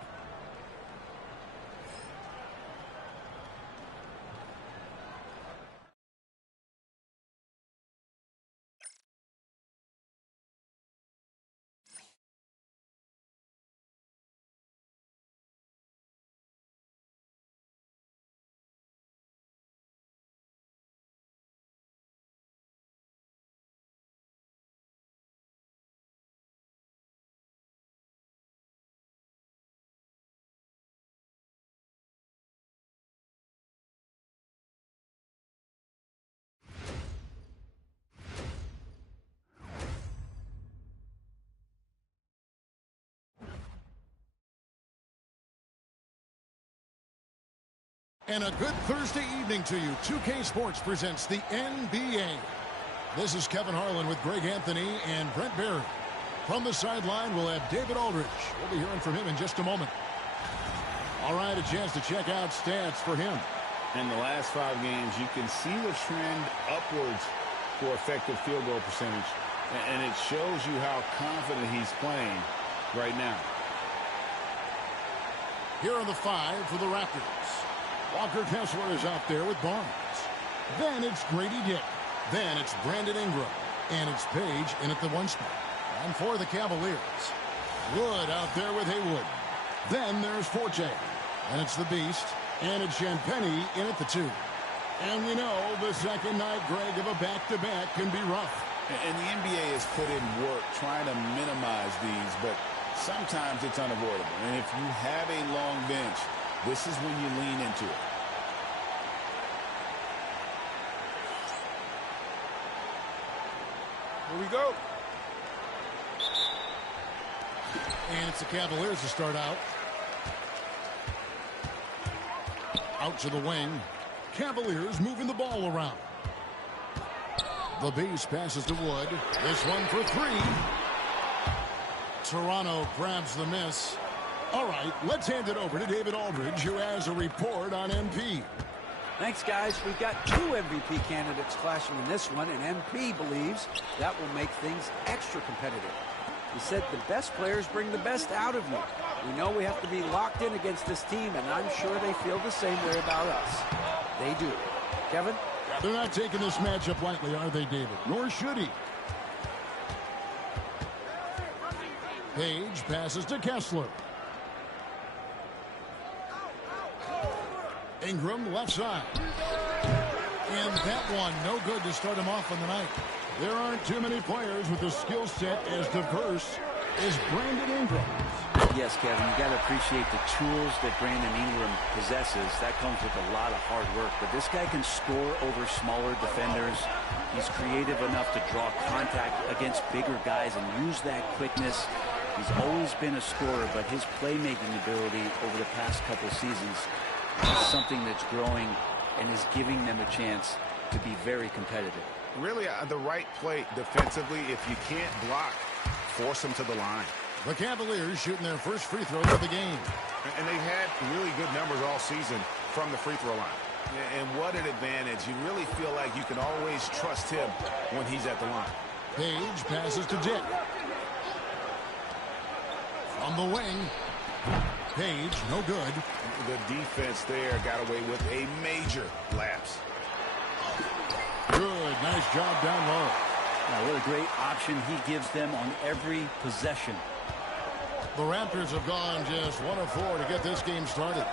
And a good Thursday evening to you. 2K Sports presents the NBA. This is Kevin Harlan with Greg Anthony and Brent Barry. From the sideline, we'll have David Aldridge. We'll be hearing from him in just a moment. All right, a chance to check out stats for him. In the last 5 games, you can see the trend upwards for effective field goal percentage. And it shows you how confident he's playing right now. Here are the 5 for the Raptors. Walker Kessler is out there with Barnes. Then it's Grady Dick. Then it's Brandon Ingram. And it's Page in at the 1 spot. And for the Cavaliers, Wood out there with Haywood. Then there's Forte. And it's the Beast. And it's Champagnie in at the 2. And we know the second night, Greg, of a back-to-back can be rough. And the NBA has put in work trying to minimize these, but sometimes it's unavoidable. And if you have a long bench, this is when you lean into it. Here we go. And it's the Cavaliers to start out. Out to the wing. Cavaliers moving the ball around. The Beast passes to Wood. This one for 3. Toronto grabs the miss. All right, let's hand it over to David Aldridge, who has a report on MP. Thanks, guys. We've got 2 MVP candidates clashing in this one, and MP believes that will make things extra competitive. He said the best players bring the best out of you. We know we have to be locked in against this team, and I'm sure they feel the same way about us. They do. Kevin? They're not taking this matchup lightly, are they, David? Nor should he. Page passes to Kessler. Ingram left side. And that one, no good to start him off on the night. There aren't too many players with a skill set as diverse as Brandon Ingram. Yes, Kevin, you got to appreciate the tools that Brandon Ingram possesses. That comes with a lot of hard work. But this guy can score over smaller defenders. He's creative enough to draw contact against bigger guys and use that quickness. He's always been a scorer, but his playmaking ability over the past couple seasons is something that's growing and is giving them a chance to be very competitive. Really, the right play defensively. If you can't block, force them to the line. The Cavaliers shooting their first free throws of the game. And they've had really good numbers all season from the free throw line. And what an advantage. You really feel like you can always trust him when he's at the line. Page passes to Dick. From the wing. Page, no good. The defense there got away with a major lapse. Good, nice job down low. Now, what a great option he gives them on every possession. The Raptors have gone just 1 of 4 to get this game started.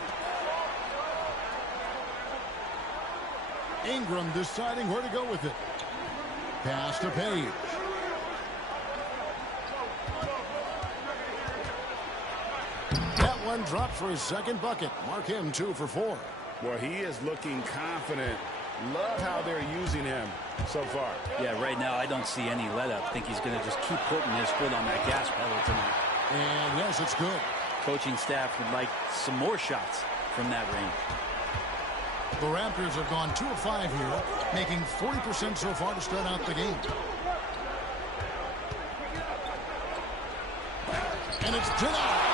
Ingram deciding where to go with it. Pass to Page. That one drops for his second bucket. Mark him 2 for 4. Well, he is looking confident. Love how they're using him so far. Yeah, right now I don't see any let-up. I think he's going to just keep putting his foot on that gas pedal tonight. And yes, it's good. Coaching staff would like some more shots from that range. The Raptors have gone 2 of 5 here, making 40% so far to start out the game. And it's denied.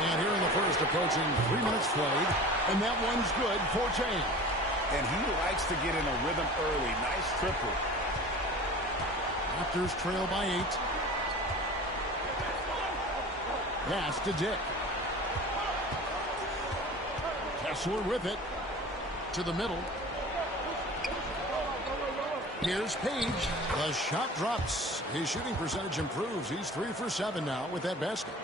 And here in the first, approaching 3 minutes played, and that one's good for James. And he likes to get in a rhythm early. Nice triple. Raptors trail by 8. Pass to Dick. Kessler with it. To the middle. Here's Page. The shot drops. His shooting percentage improves. He's 3 for 7 now with that basket.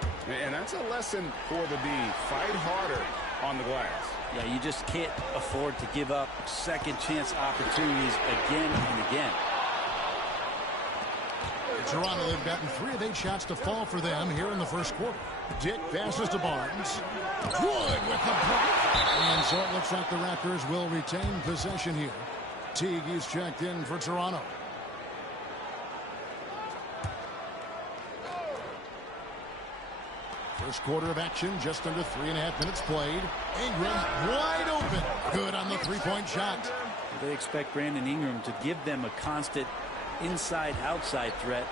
And that's a lesson for the D. Fight harder on the glass. Yeah, you just can't afford to give up second chance opportunities again and again. Toronto, they've gotten 3 of 8 shots to fall for them here in the first quarter. Dick passes to Barnes. Good with the block. And so it looks like the Raptors will retain possession here. Teague is checked in for Toronto. First quarter of action, just under 3.5 minutes played. Ingram wide open. Good on the three-point shot. They expect Brandon Ingram to give them a constant inside-outside threat.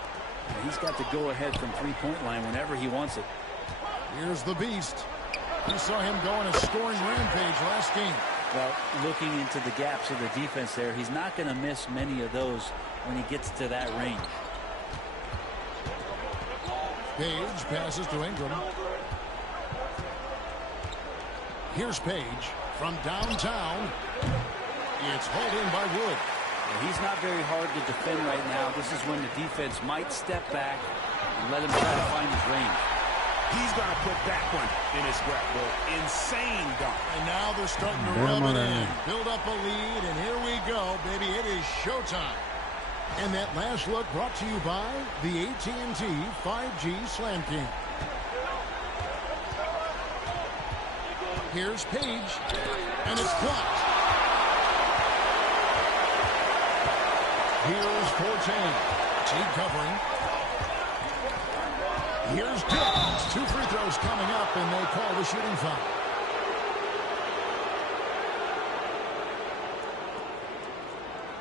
And he's got to go ahead from three-point line whenever he wants it. Here's the beast. We saw him go on a scoring rampage last game. Well, looking into the gaps of the defense there, he's not going to miss many of those when he gets to that range. Page passes to Ingram. Here's Page from downtown. It's hauled in by Wood. He's not very hard to defend right now. This is when the defense might step back and let him try to find his range. He's going to put that one in his scrapbook. Insane dunk. And now they're starting to rub it in. Build up a lead, and here we go, baby. It is showtime. And that last look brought to you by the AT&T 5G Slam King. Here's Page, and it's blocked. Here's Fortin. Teague covering. Here's Dick. 2 free throws coming up, and they call the shooting foul.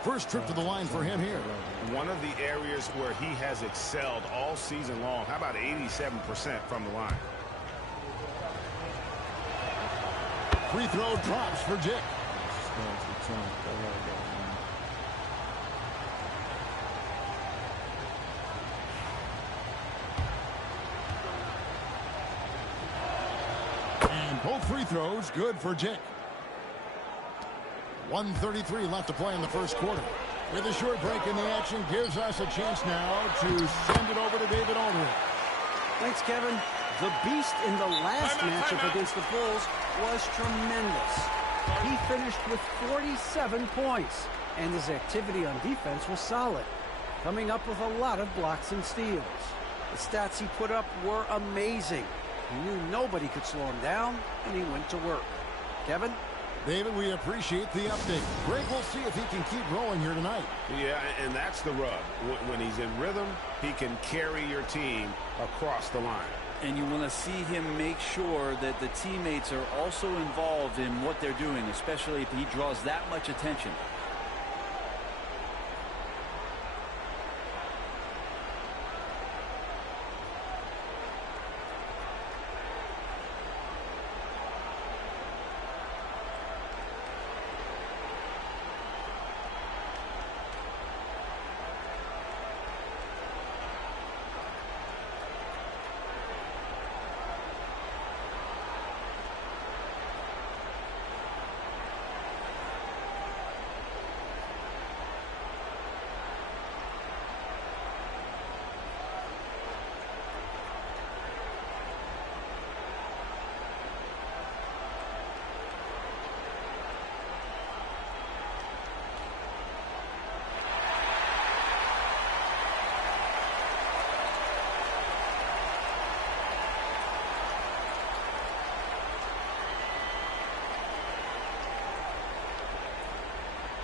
First trip to the line for him here. One of the areas where he has excelled all season long. How about 87% from the line? Free throw drops for Dick. And both free throws good for Dick. 1:33 left to play in the first quarter. With a short break in the action, gives us a chance now to send it over to David Aldridge. Thanks, Kevin. The beast in the last matchup against the Bulls was tremendous. He finished with 47 points, and his activity on defense was solid, coming up with a lot of blocks and steals. The stats he put up were amazing. He knew nobody could slow him down, and he went to work. Kevin? David, we appreciate the update. Greg, we'll see if he can keep rolling here tonight. Yeah, and that's the rub. When he's in rhythm, he can carry your team across the line. And you want to see him make sure that the teammates are also involved in what they're doing, especially if he draws that much attention.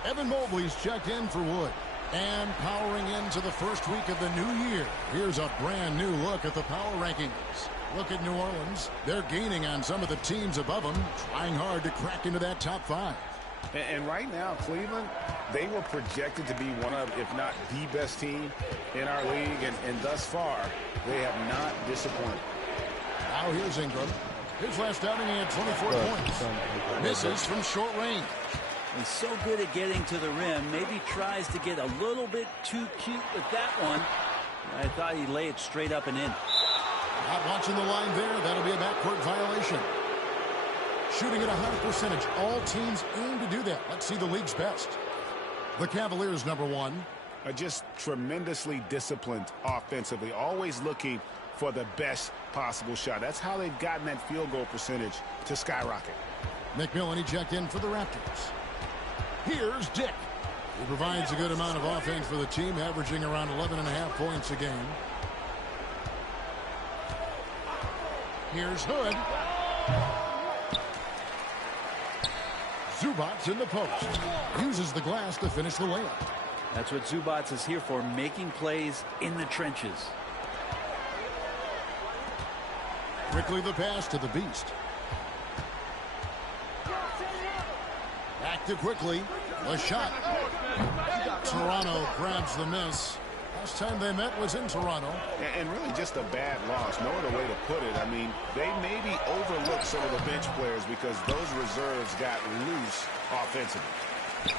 Evan Mobley's checked in for Wood. And powering into the first week of the new year, here's a brand new look at the power rankings. Look at New Orleans. They're gaining on some of the teams above them, trying hard to crack into that top 5. And right now, Cleveland, they were projected to be one of, if not the best team in our league. And thus far, they have not disappointed. Now here's Ingram. His last outing, he had 24 points. Misses from short range. He's so good at getting to the rim. Maybe tries to get a little bit too cute with that one. I thought he'd lay it straight up and in. Not watching the line there. That'll be a backcourt violation. Shooting at a high percentage. All teams aim to do that. Let's see the league's best. The Cavaliers, number 1. Are just tremendously disciplined offensively. Always looking for the best possible shot. That's how they've gotten that field goal percentage to skyrocket. McMillan, he checked in for the Raptors. Here's Dick. He provides a good amount of offense for the team, averaging around 11.5 points a game. Here's Hood. Zubats in the post. Uses the glass to finish the layup. That's what Zubats is here for, making plays in the trenches. Quickly the pass to the Beast. Back to quickly. The shot. Toronto grabs the miss. Last time they met was in Toronto. And really just a bad loss. No other way to put it. I mean, they maybe overlooked some of the bench players because those reserves got loose offensively.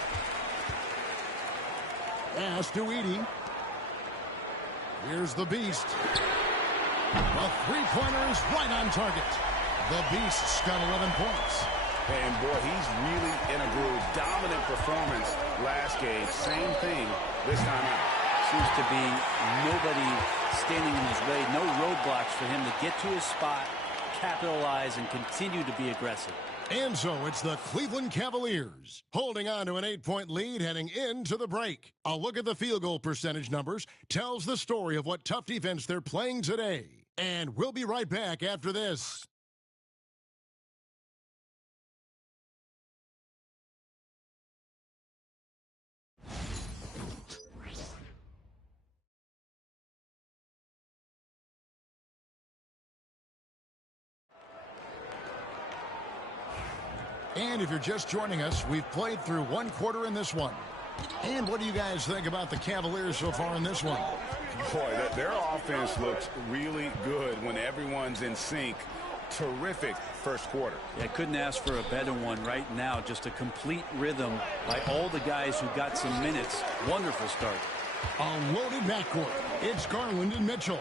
Pass to Edey. Here's the Beast. The three-pointer is right on target. The Beast's got 11 points. And, boy, he's really in a groove. Dominant performance last game. Same thing this time out. Seems to be nobody standing in his way. No roadblocks for him to get to his spot, capitalize, and continue to be aggressive. And so it's the Cleveland Cavaliers holding on to an 8-point lead heading into the break. A look at the field goal percentage numbers tells the story of what tough defense they're playing today. And we'll be right back after this. And if you're just joining us, we've played through one quarter in this one. And what do you guys think about the Cavaliers so far in this one? Boy, their offense looks really good when everyone's in sync. Terrific first quarter. Yeah, I couldn't ask for a better one right now. Just a complete rhythm by all the guys who got some minutes. Wonderful start. A loaded backcourt. It's Garland and Mitchell.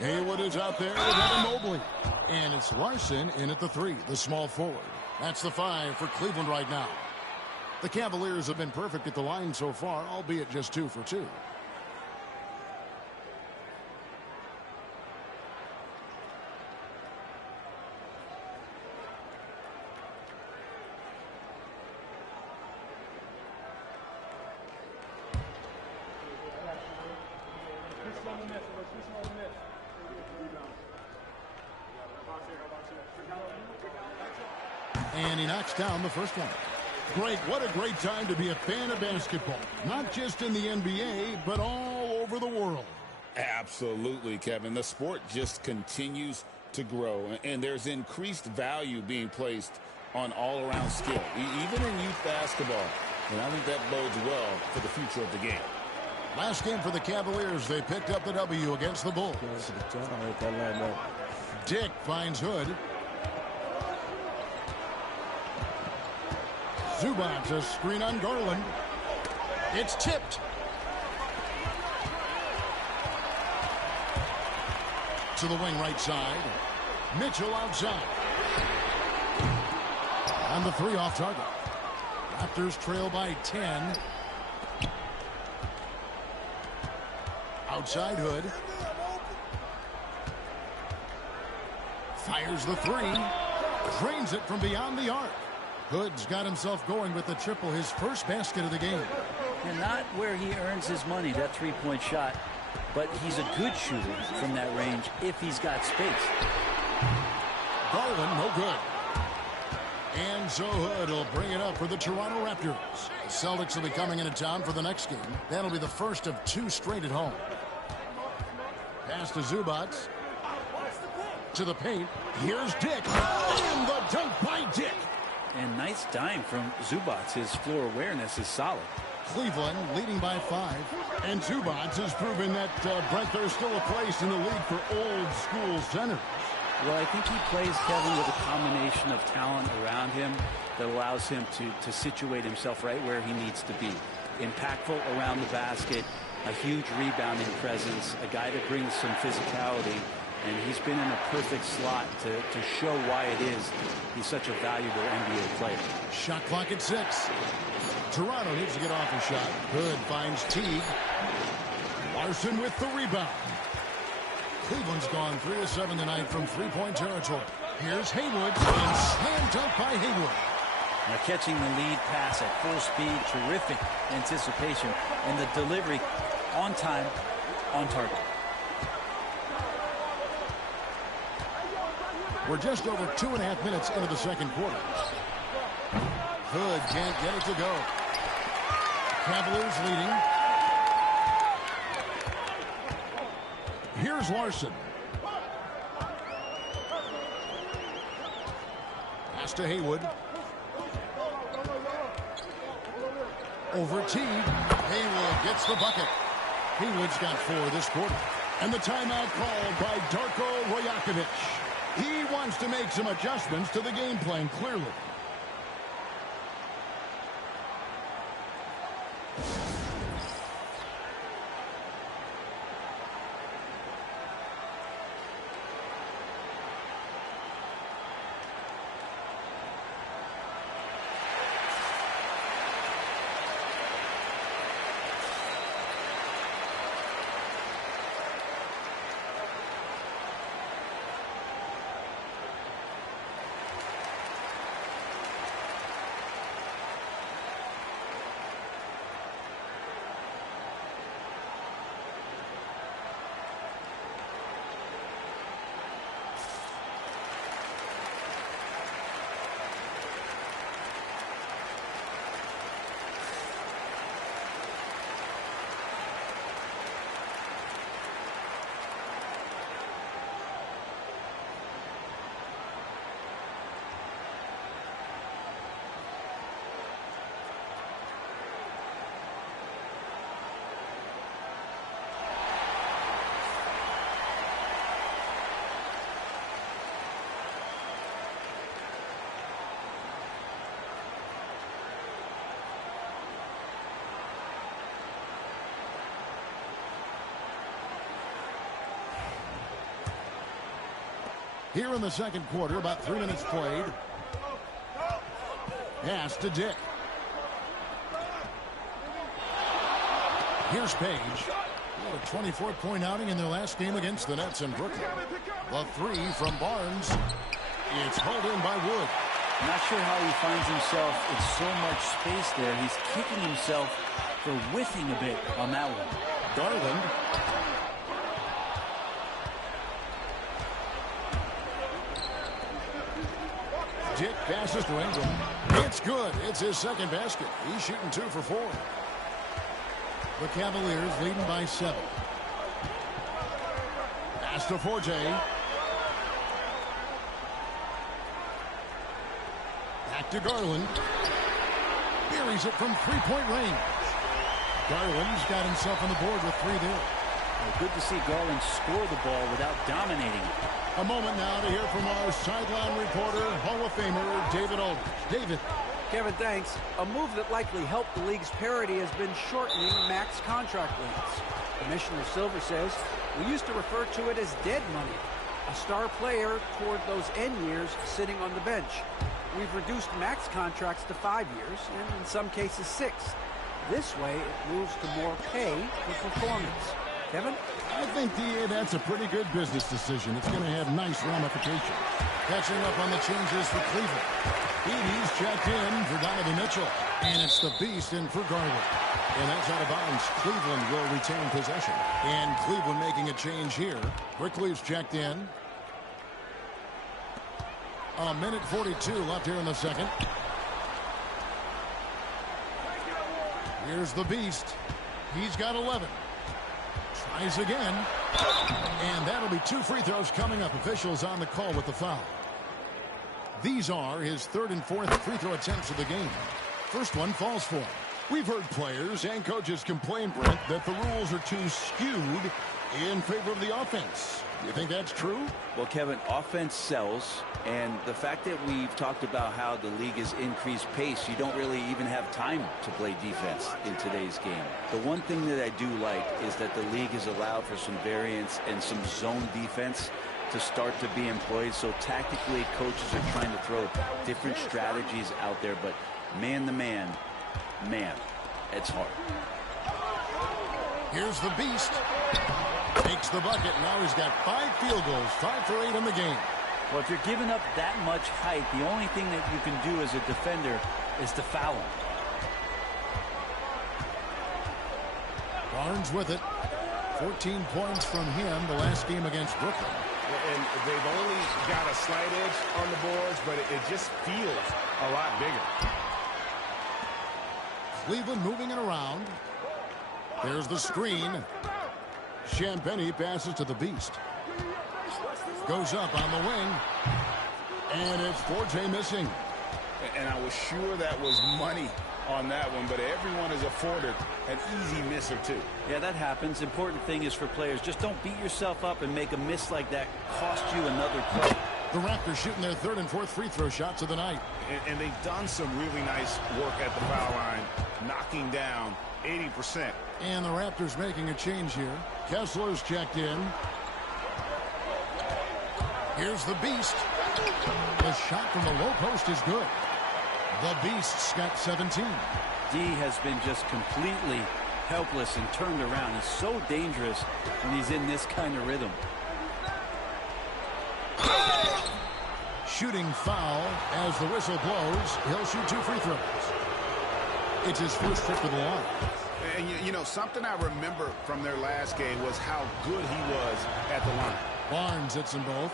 Haywood is out there with Evan Mobley. And it's Larson in at the 3, the small forward. That's the 5 for Cleveland right now. The Cavaliers have been perfect at the line so far, albeit just 2 for 2. And he knocks down the first one. Greg, what a great time to be a fan of basketball. Not just in the NBA, but all over the world. Absolutely, Kevin. The sport just continues to grow, and there's increased value being placed on all-around skill, even in youth basketball. And I think that bodes well for the future of the game. Last game for the Cavaliers, they picked up the W against the Bulls. Dick finds Hood. Zubac, a screen on Garland. It's tipped. To the wing right side. Mitchell outside. And the three off target. Raptors trail by 10. Outside Hood. Fires the three. Drains it from beyond the arc. Hood's got himself going with the triple, his first basket of the game. And not where he earns his money, that three-point shot. But he's a good shooter from that range if he's got space. Garland, no good. And so Hood will bring it up for the Toronto Raptors. The Celtics will be coming into town for the next game. That'll be the first of 2 straight at home. Pass to Zubac. To the paint. Here's Dick. And the dunk by Dick. And nice dime from Zubac. His floor awareness is solid. Cleveland leading by 5. And Zubac has proven that, Brent, there's still a place in the league for old school centers. Well, I think he plays, Kevin, with a combination of talent around him that allows him to situate himself right where he needs to be. Impactful around the basket, a huge rebounding presence, a guy that brings some physicality, and he's been in a perfect slot to show why it is he's such a valuable NBA player. Shot clock at 6. Toronto needs to get off a shot. Hood finds Teague. Larson with the rebound. Cleveland's gone 3 of 7 tonight from three-point territory. Here's Haywood, and slam dunk by Haywood. Now catching the lead pass at full speed, terrific anticipation, and the delivery on time, on target. We're just over 2.5 minutes into the second quarter. Hood can't get it to go. Cavaliers leading. Here's Larson. Pass to Haywood. Over Teague. Haywood gets the bucket. Haywood's got 4 this quarter. And the timeout called by Darko Rajakovic. He wants to make some adjustments to the game plan, clearly. Here in the second quarter, about 3 minutes played. Pass to Dick. Here's Page. What a 24-point outing in their last game against the Nets in Brooklyn. The 3 from Barnes. It's hauled in by Wood. Not sure how he finds himself in so much space there. He's kicking himself for whiffing a bit on that one. Garland. Dick passes to Ingram. It's good. It's his second basket. He's shooting 2 for 4. The Cavaliers leading by 7. Pass to Forte. Back to Garland. Buries it from three-point range. Garland's got himself on the board with 3 there. Well, good to see Garland score the ball without dominating it. A moment now to hear from our sideline reporter, Hall of Famer David Aldridge. David. Kevin, thanks. A move that likely helped the league's parity has been shortening max contract lengths. Commissioner Silver says we used to refer to it as dead money, a star player toward those end years sitting on the bench. We've reduced max contracts to 5 years, and in some cases 6. This way, it moves to more pay for performance. Kevin? I think, that's a pretty good business decision. It's going to have nice ramifications. Catching up on the changes for Cleveland. Edie's checked in for Donovan Mitchell. And it's the Beast in for Garland. And that's out of bounds. Cleveland will retain possession. And Cleveland making a change here. Quickly's checked in. A minute 42 left here in the second. Here's the Beast. He's got 11. Tries again. And that'll be 2 free throws coming up. Officials on the call with the foul. These are his 3rd and 4th free throw attempts of the game. First one falls for him. We've heard players and coaches complain, Brent, that the rules are too skewed in favor of the offense. You think that's true? Well, Kevin, offense sells, and the fact that we've talked about how the league has increased pace, you don't really even have time to play defense in today's game. The one thing that I do like is that the league has allowed for some variance and some zone defense to start to be employed. So tactically, coaches are trying to throw different strategies out there, but man-to-man, man, it's hard. Here's the Beast. Takes the bucket. Now he's got 5 field goals, 5 for 8 in the game. Well, if you're giving up that much height, the only thing that you can do as a defender is to foul him. Barnes with it. 14 points from him the last game against Brooklyn. And they've only got a slight edge on the boards, but it just feels a lot bigger. Cleveland moving it around. There's the screen. Champagnie passes to the Beast. Goes up on the wing. And it's Forte missing. And I was sure that was money on that one, but everyone is afforded an easy miss or two. Yeah, that happens. Important thing is for players, just don't beat yourself up and make a miss like that cost you another play. The Raptors shooting their 3rd and 4th free throw shots of the night. And they've done some really nice work at the foul line, knocking down 80%. And the Raptors making a change here. Kessler's checked in. Here's the Beast. The shot from the low post is good. The Beast's got 17. D has been just completely helpless and turned around. He's so dangerous when he's in this kind of rhythm. Shooting foul as the whistle blows. He'll shoot 2 free throws. It's his first trip to the line. And, you know, something I remember from their last game was how good he was at the line. Barnes hits them both.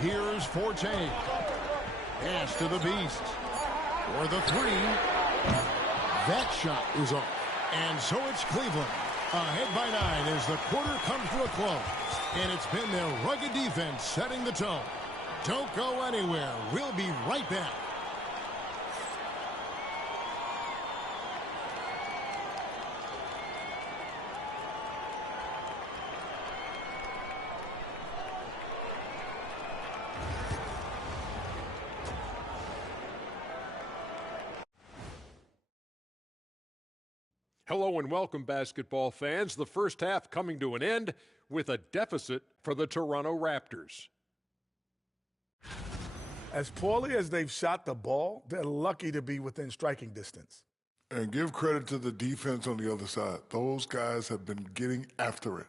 Here's Forte. Pass to the Beast. For the 3. That shot is off. And so it's Cleveland. Ahead by 9 as the quarter comes to a close. And it's been their rugged defense setting the tone. Don't go anywhere. We'll be right back. Hello and welcome, basketball fans. The first half coming to an end with a deficit for the Toronto Raptors. As poorly as they've shot the ball, they're lucky to be within striking distance. And give credit to the defense on the other side. Those guys have been getting after it.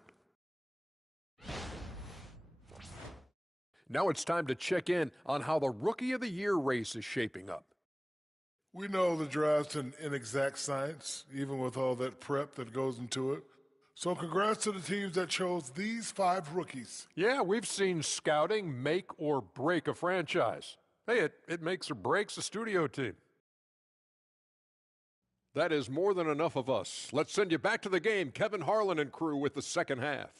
Now it's time to check in on how the Rookie of the Year race is shaping up. We know the draft's an inexact science, even with all that prep that goes into it. So congrats to the teams that chose these 5 rookies. Yeah, we've seen scouting make or break a franchise. Hey, it makes or breaks a studio team. That is more than enough of us. Let's send you back to the game. Kevin Harlan and crew with the second half.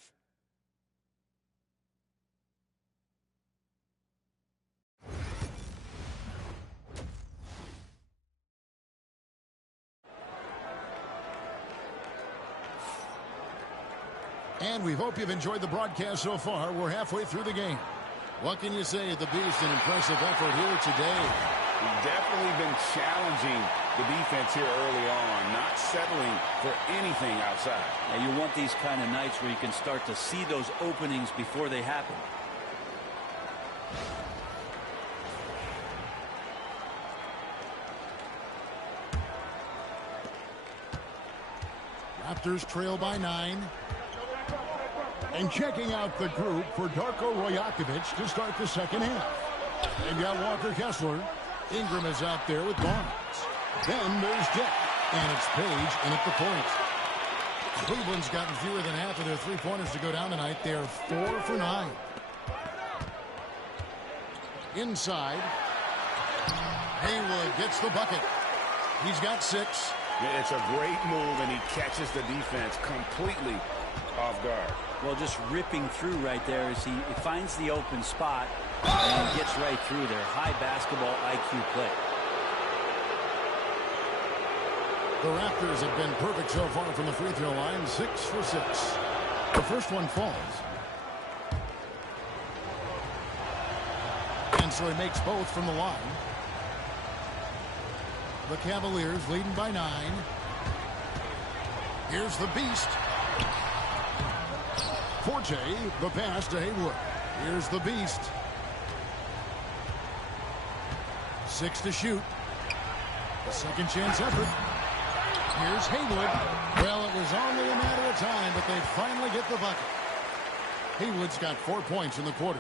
And we hope you've enjoyed the broadcast so far. We're halfway through the game. What can you say? The Beast, an impressive effort here today. We've definitely been challenging the defense here early on, not settling for anything outside. Now, you want these kind of nights where you can start to see those openings before they happen. Raptors trail by 9. And checking out the group for Darko Rajakovic to start the second half. They've got Walker Kessler. Ingram is out there with Barnes. Then there's Dick. And it's Page in at the point. Cleveland's gotten fewer than half of their three-pointers to go down tonight. They're 4 for 9. Inside. Haywood gets the bucket. He's got 6. Yeah, it's a great move, and he catches the defense completely off guard. Well, just ripping through right there as he finds the open spot and gets right through there. High basketball IQ play. The Raptors have been perfect so far from the free throw line, 6 for 6. The first one falls. And so he makes both from the line. The Cavaliers leading by 9. Here's the Beast. Forte, the pass to Haywood. Here's the Beast. 6 to shoot. The second chance effort. Here's Haywood. Well, it was only a matter of time, but they finally get the bucket. Haywood's got 4 points in the quarter.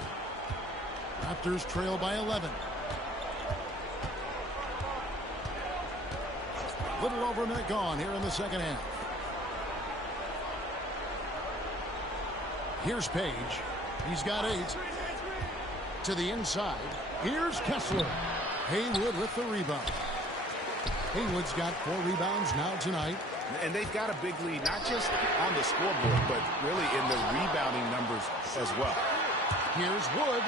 Raptors trail by 11. Little over a minute gone here in the second half. Here's Page. He's got 8. To the inside. Here's Kessler. Haywood with the rebound. Haywood's got 4 rebounds now tonight. And they've got a big lead, not just on the scoreboard, but really in the rebounding numbers as well. Here's Wood.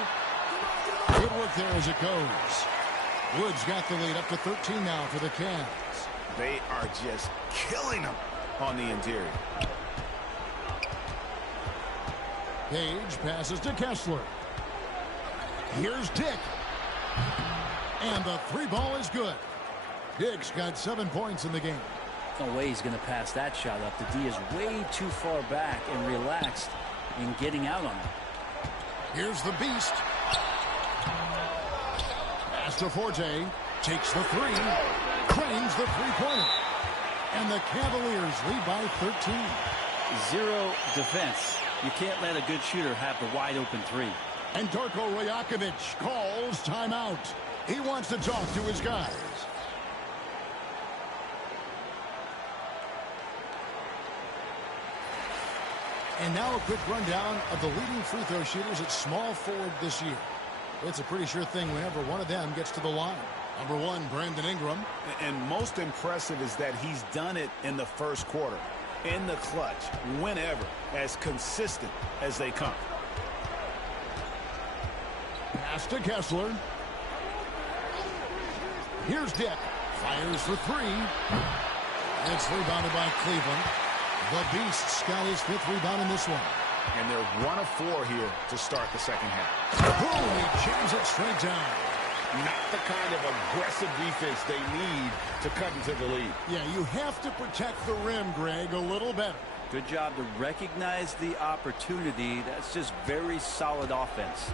Good work there as it goes. Wood's got the lead up to 13 now for the Cavs. They are just killing them on the interior. Page passes to Kessler. Here's Dick. And the 3 ball is good. Dick's got 7 points in the game. No way he's going to pass that shot up. The D is way too far back and relaxed in getting out on it. Here's the Beast. Pass to Forte. Takes the 3. Cranes the 3-pointer. And the Cavaliers lead by 13. 0 defense. You can't let a good shooter have the wide open 3. And Darko Rajakovic calls timeout. He wants to talk to his guys. And now a quick rundown of the leading free throw shooters at small forward this year. It's a pretty sure thing whenever one of them gets to the line. Number 1, Brandon Ingram. And most impressive is that he's done it in the first quarter, in the clutch, whenever, as consistent as they come. Pass to Kessler. Here's Dick. Fires for 3. It's rebounded by Cleveland. The Beast's got his 5th rebound in this one. And they're 1 of 4 here to start the second half. Boom, he jams it straight down. Not the kind of aggressive defense they need to cut into the lead. Yeah, you have to protect the rim, Greg, a little better. Good job to recognize the opportunity. That's just very solid offense.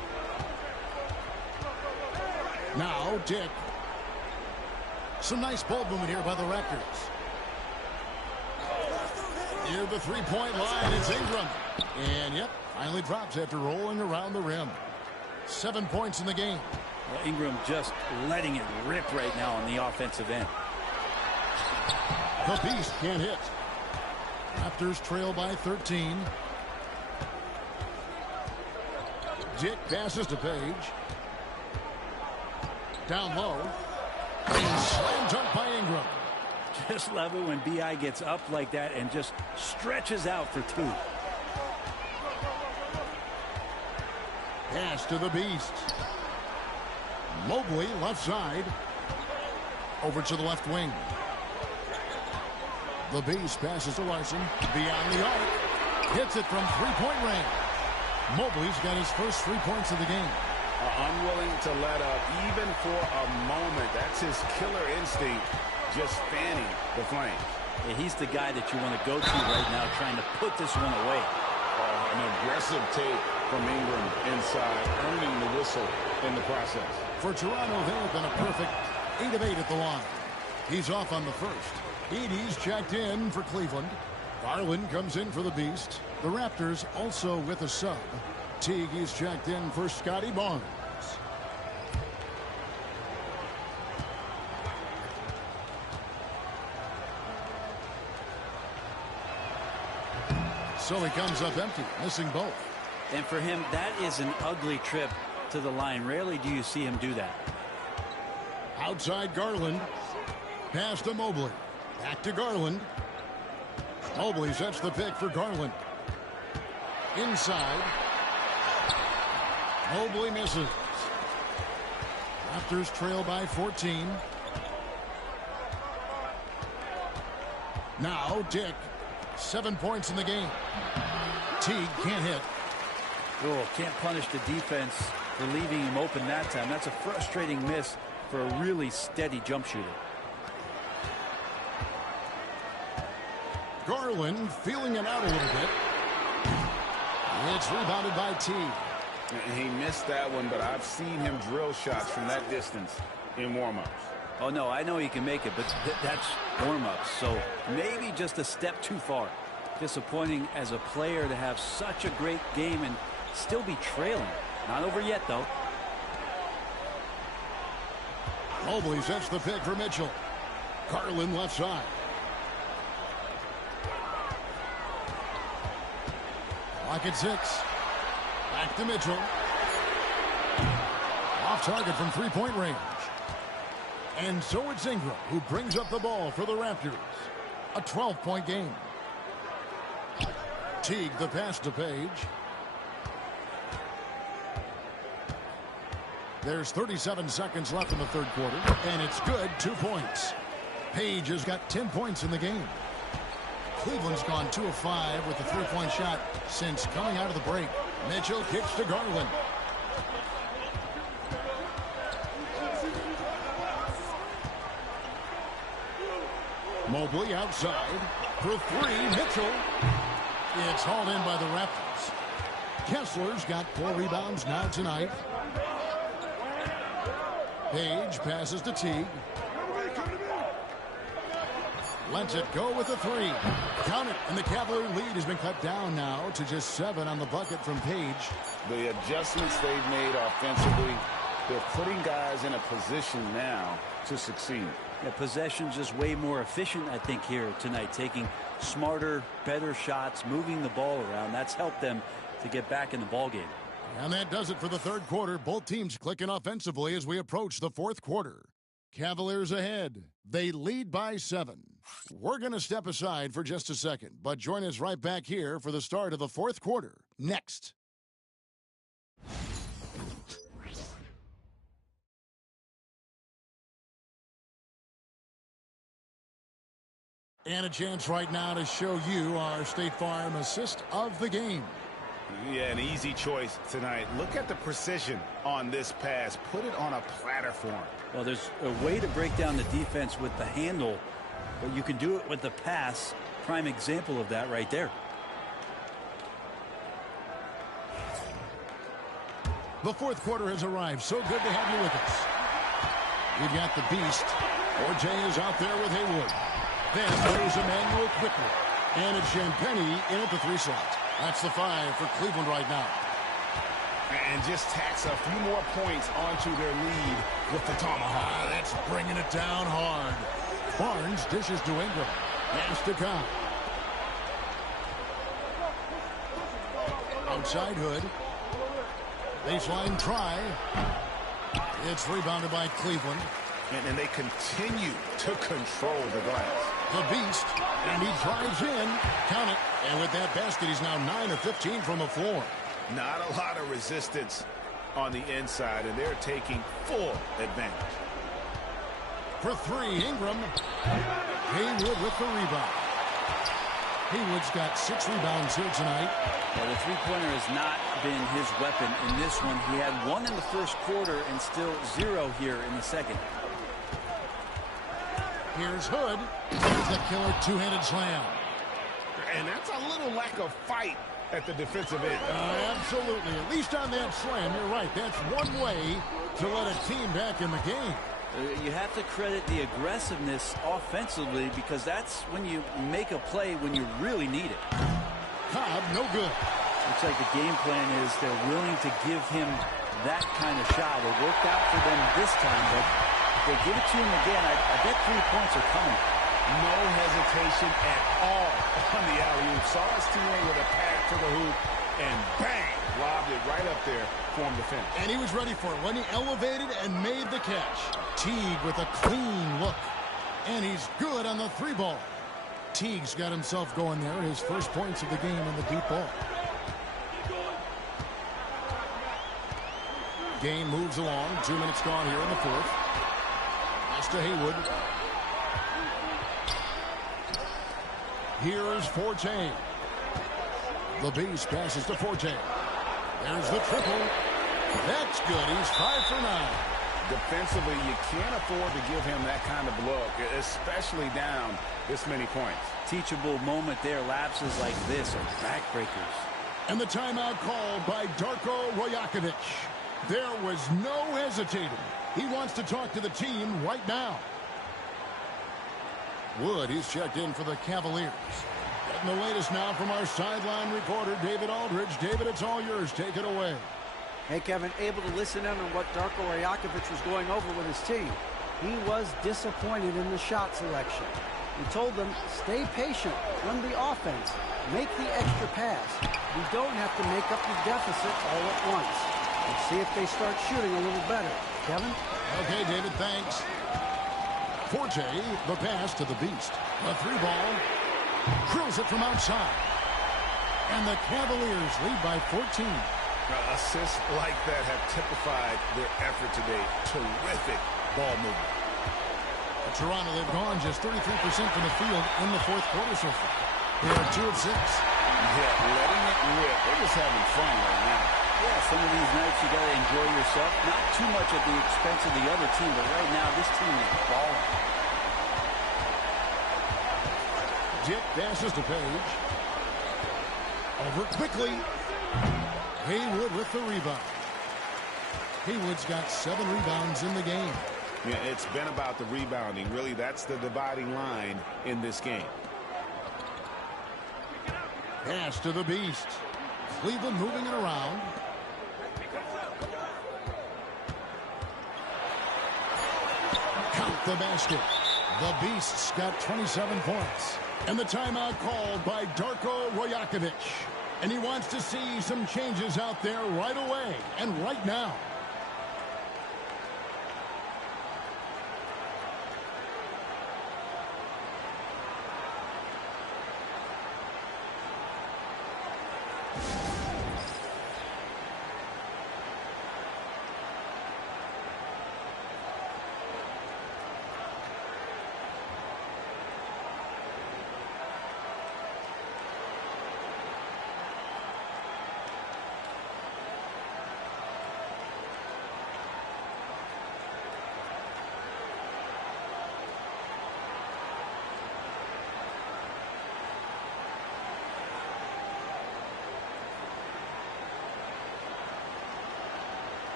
Now, Dick. Some nice ball movement here by the Raptors. Near the 3-point line, it's Ingram. And, yep, finally drops after rolling around the rim. 7 points in the game. Well, Ingram just letting it rip right now on the offensive end. The Beast can't hit. Raptors trail by 13. Dick passes to Page. Down low. Slam dunk by Ingram. Just love it when B.I. gets up like that and just stretches out for two. Pass to the Beast. Mobley left side. Over to the left wing. The Beast passes to Larson. Beyond the arc. Hits it from three-point range. Mobley's got his first 3 points of the game. Unwilling to let up even for a moment. That's his killer instinct, just fanning the flames. Yeah, he's the guy that you want to go to right now, trying to put this one away. An aggressive take from Ingram inside, earning the whistle in the process. For Toronto, they have been a perfect 8 of 8 at the line. He's off on the first. Edey's checked in for Cleveland. Garland comes in for the Beast. The Raptors also with a sub. Teague is checked in for Scotty Barnes. So he comes up empty, missing both. And for him, that is an ugly trip to the line. Rarely do you see him do that. Outside Garland. Pass to Mobley. Back to Garland. Mobley sets the pick for Garland. Inside. Mobley misses. Raptors trail by 14. Now Dick. 7 points in the game. Teague can't hit. Oh, can't punish the defense for leaving him open that time. That's a frustrating miss for a really steady jump shooter. Garland feeling it out a little bit. It's rebounded by Teague. He missed that one, but I've seen him drill shots from that distance in warm-ups. Oh, no, I know he can make it, but that's warm-ups, so maybe just a step too far. Disappointing as a player to have such a great game and still be trailing. Not over yet, though. Mobley sets the pick for Mitchell. Garland left side. Clock at 6. Back to Mitchell. Off target from three-point range. And so it's Ingram who brings up the ball for the Raptors. A 12-point game. Teague the pass to Page. There's 37 seconds left in the third quarter, and it's good. 2 points. Page has got 10 points in the game. Cleveland's gone 2 of 5 with the three-point shot since coming out of the break. Mitchell kicks to Garland. Mobley outside for 3. Mitchell. It's hauled in by the Raptors. Kessler's got 4 rebounds now tonight. Page passes to Teague. Lets it go with a 3. Count it, and the Cavalier lead has been cut down now to just 7 on the bucket from Page. The adjustments they've made offensively, they're putting guys in a position now to succeed. Yeah, possession's just way more efficient, I think, here tonight. Taking smarter, better shots, moving the ball around. That's helped them to get back in the ball game. And that does it for the third quarter. Both teams clicking offensively as we approach the fourth quarter. Cavaliers ahead. They lead by 7. We're going to step aside for just a second, but join us right back here for the start of the fourth quarter. Next. And a chance right now to show you our State Farm assist of the game. Yeah, an easy choice tonight. Look at the precision on this pass. Put it on a platter for him. Well, there's a way to break down the defense with the handle, but you can do it with the pass. Prime example of that right there. The fourth quarter has arrived. So good to have you with us. We've got the Beast. Orje is out there with Haywood. Then there's Emmanuel quickly. And it's Champagnie in at the 3 slot. That's the 5 for Cleveland right now. And just tacks a few more points onto their lead with the tomahawk. That's bringing it down hard. Barnes dishes to Ingram. Pass to Cobb. Outside Hood. Baseline try. It's rebounded by Cleveland. And they continue to control the glass. The Beast, and he drives in. Count it. And with that basket, he's now 9 of 15 from the floor. Not a lot of resistance on the inside, and they're taking full advantage. For three, Ingram. Haywood with the rebound. Haywood's got 6 rebounds here tonight. Well, the three-pointer has not been his weapon in this one. He had 1 in the first quarter and still 0 here in the second. Here's Hood. Here's the killer two-handed slam. And that's a little lack of fight at the defensive end. Absolutely. At least on that slam, you're right. That's one way to let a team back in the game. You have to credit the aggressiveness offensively because that's when you make a play when you really need it. Cobb, no good. Looks like the game plan is they're willing to give him that kind of shot. It worked out for them this time, but if they give it to him again, I bet 3 points are coming. No hesitation at all on the alley-oop. Saw his teammate with a pass to the hoop, and bang, lobbed it right up there for him to finish. And he was ready for it when he elevated and made the catch. Teague with a clean look. And he's good on the 3-ball. Teague's got himself going there. His first points of the game in the deep ball. Game moves along. 2 minutes gone here in the fourth. Pass to Haywood. Here's Forte. The Beast passes to Forte. There's the triple. That's good. He's 5 for 9. Defensively, you can't afford to give him that kind of look, especially down this many points. Teachable moment there. Lapses like this are backbreakers. And the timeout called by Darko Rajakovic. There was no hesitating. He wants to talk to the team right now. Wood, he's checked in for the Cavaliers. Getting the latest now from our sideline reporter, David Aldridge. David, it's all yours. Take it away. Hey, Kevin, able to listen in on what Darko Rajakovic was going over with his team. He was disappointed in the shot selection. He told them, stay patient, run the offense, make the extra pass. We don't have to make up the deficit all at once. Let's see if they start shooting a little better. Kevin? Okay, David, thanks. Forte, the pass to the Beast. The 3-ball. Drills it from outside. And the Cavaliers lead by 14. Assists like that have typified their effort today. Terrific ball movement. Toronto, they've gone just 33% from the field in the fourth quarter so far. They are 2 of 6. Yeah, letting it rip. They're just having fun right now. Yeah, some of these nights you got to enjoy yourself. Not too much at the expense of the other team, but right now this team is balling. Dick passes to Page. Over quickly. Haywood with the rebound. Haywood's got 7 rebounds in the game. Yeah, it's been about the rebounding. Really, that's the dividing line in this game. Pass to the Beast. Cleveland moving it around. Count the basket. The Beast's got 27 points. And the timeout called by Darko Rajakovic. And he wants to see some changes out there right away and right now.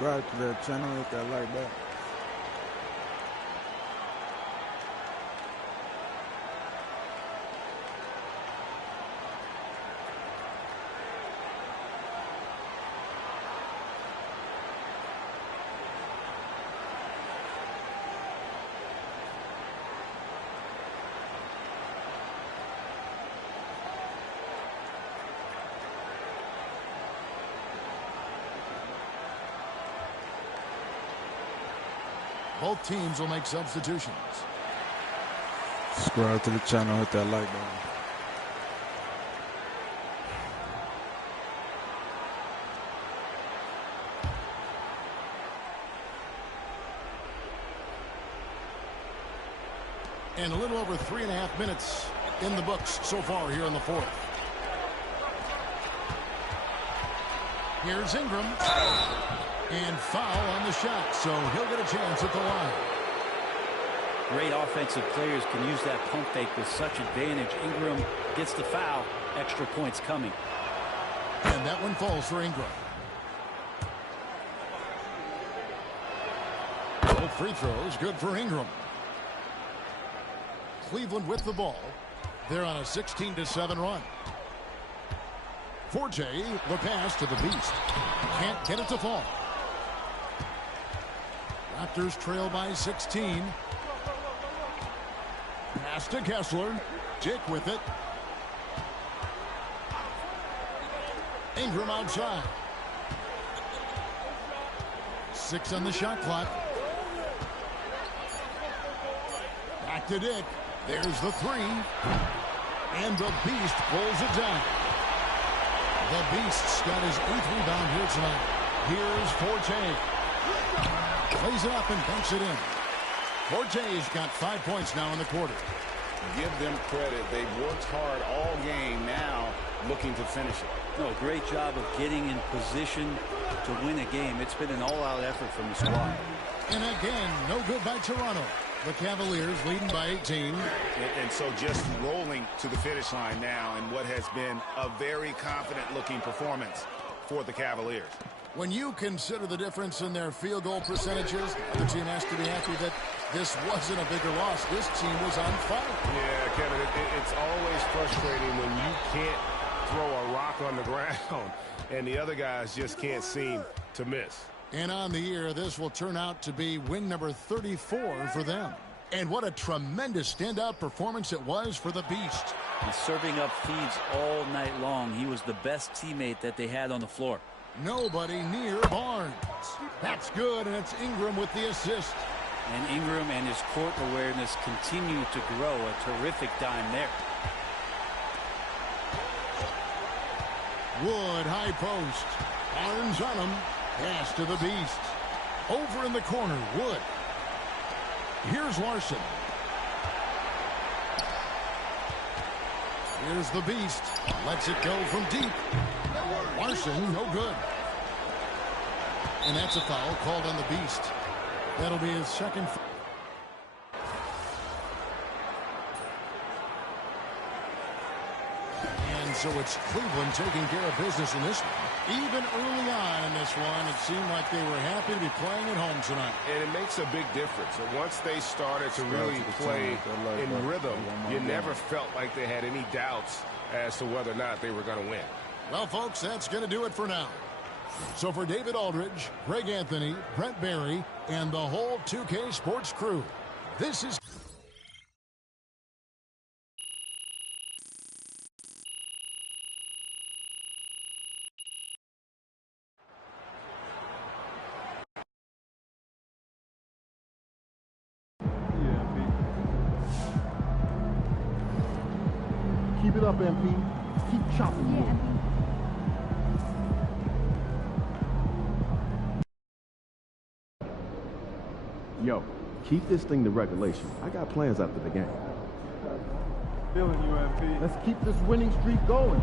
Subscribe to their channel, hit that like button. both teams will make substitutions. Subscribe to the channel, hit that like button. And a little over 3.5 minutes in the books so far here in the fourth. Here's Ingram. And foul on the shot, so he'll get a chance at the line. Great offensive players can use that pump fake with such advantage. Ingram gets the foul, extra points coming. And that one falls for Ingram. Both free throws good for Ingram. Cleveland with the ball. They're on a 16-7 run. Forte, the pass to the Beast. Can't get it to fall. Raptors trail by 16. Pass to Kessler. Dick with it. Ingram outside. 6 on the shot clock. Back to Dick. There's the 3. And the Beast pulls it down. The Beast's got his 8th rebound here tonight. Here's Forte. Plays it up and banks it in. Forte's got 5 points now in the quarter. Give them credit. They've worked hard all game, now looking to finish it. No, great job of getting in position to win a game. It's been an all-out effort from the squad. And again, no good by Toronto. The Cavaliers leading by 18. And so just rolling to the finish line now in what has been a very confident-looking performance for the Cavaliers. When you consider the difference in their field goal percentages, the team has to be happy that this wasn't a bigger loss. This team was on fire. Yeah, Kevin, it's always frustrating when you can't throw a rock on the ground and the other guys just can't seem to miss. And on the year, this will turn out to be win number 34 for them. And what a tremendous standout performance it was for the Beast. He's serving up feeds all night long. He was the best teammate that they had on the floor. Nobody near Barnes. That's good, and it's Ingram with the assist. And Ingram and his court awareness continue to grow. A terrific dime there. Wood, high post. Barnes on him. Pass to the Beast. Over in the corner, Wood. Here's Larson. Here's the Beast. Lets it go from deep. Larson, no good. And that's a foul called on the Beast. That'll be his second. And so it's Cleveland taking care of business in this one. Even early on in this one, it seemed like they were happy to be playing at home tonight. And it makes a big difference. And once they started to really play in rhythm, you never felt like they had any doubts as to whether or not they were going to win. Well, folks, that's going to do it for now. So for David Aldridge, Greg Anthony, Brent Barry, and the whole 2K Sports crew, this is... Keep it up, MP. Keep chopping. Yeah, Yo, keep this thing to regulation. I got plans after the game. Feeling you, MP. Let's keep this winning streak going.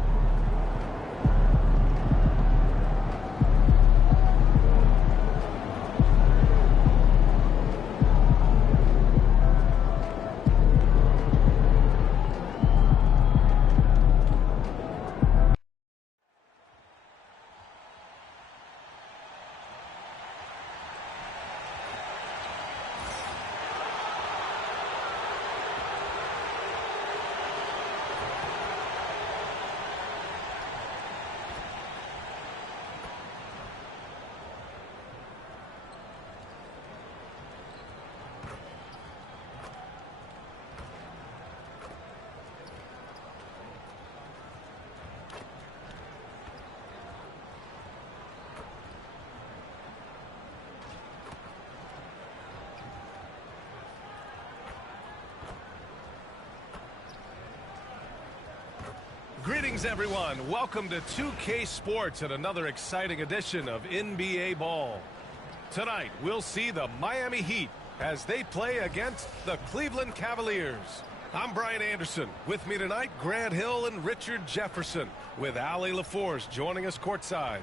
Greetings, everyone. Welcome to 2K Sports and another exciting edition of NBA Ball. Tonight, we'll see the Miami Heat as they play against the Cleveland Cavaliers. I'm Brian Anderson. With me tonight, Grant Hill and Richard Jefferson, with Allie LaForce joining us courtside.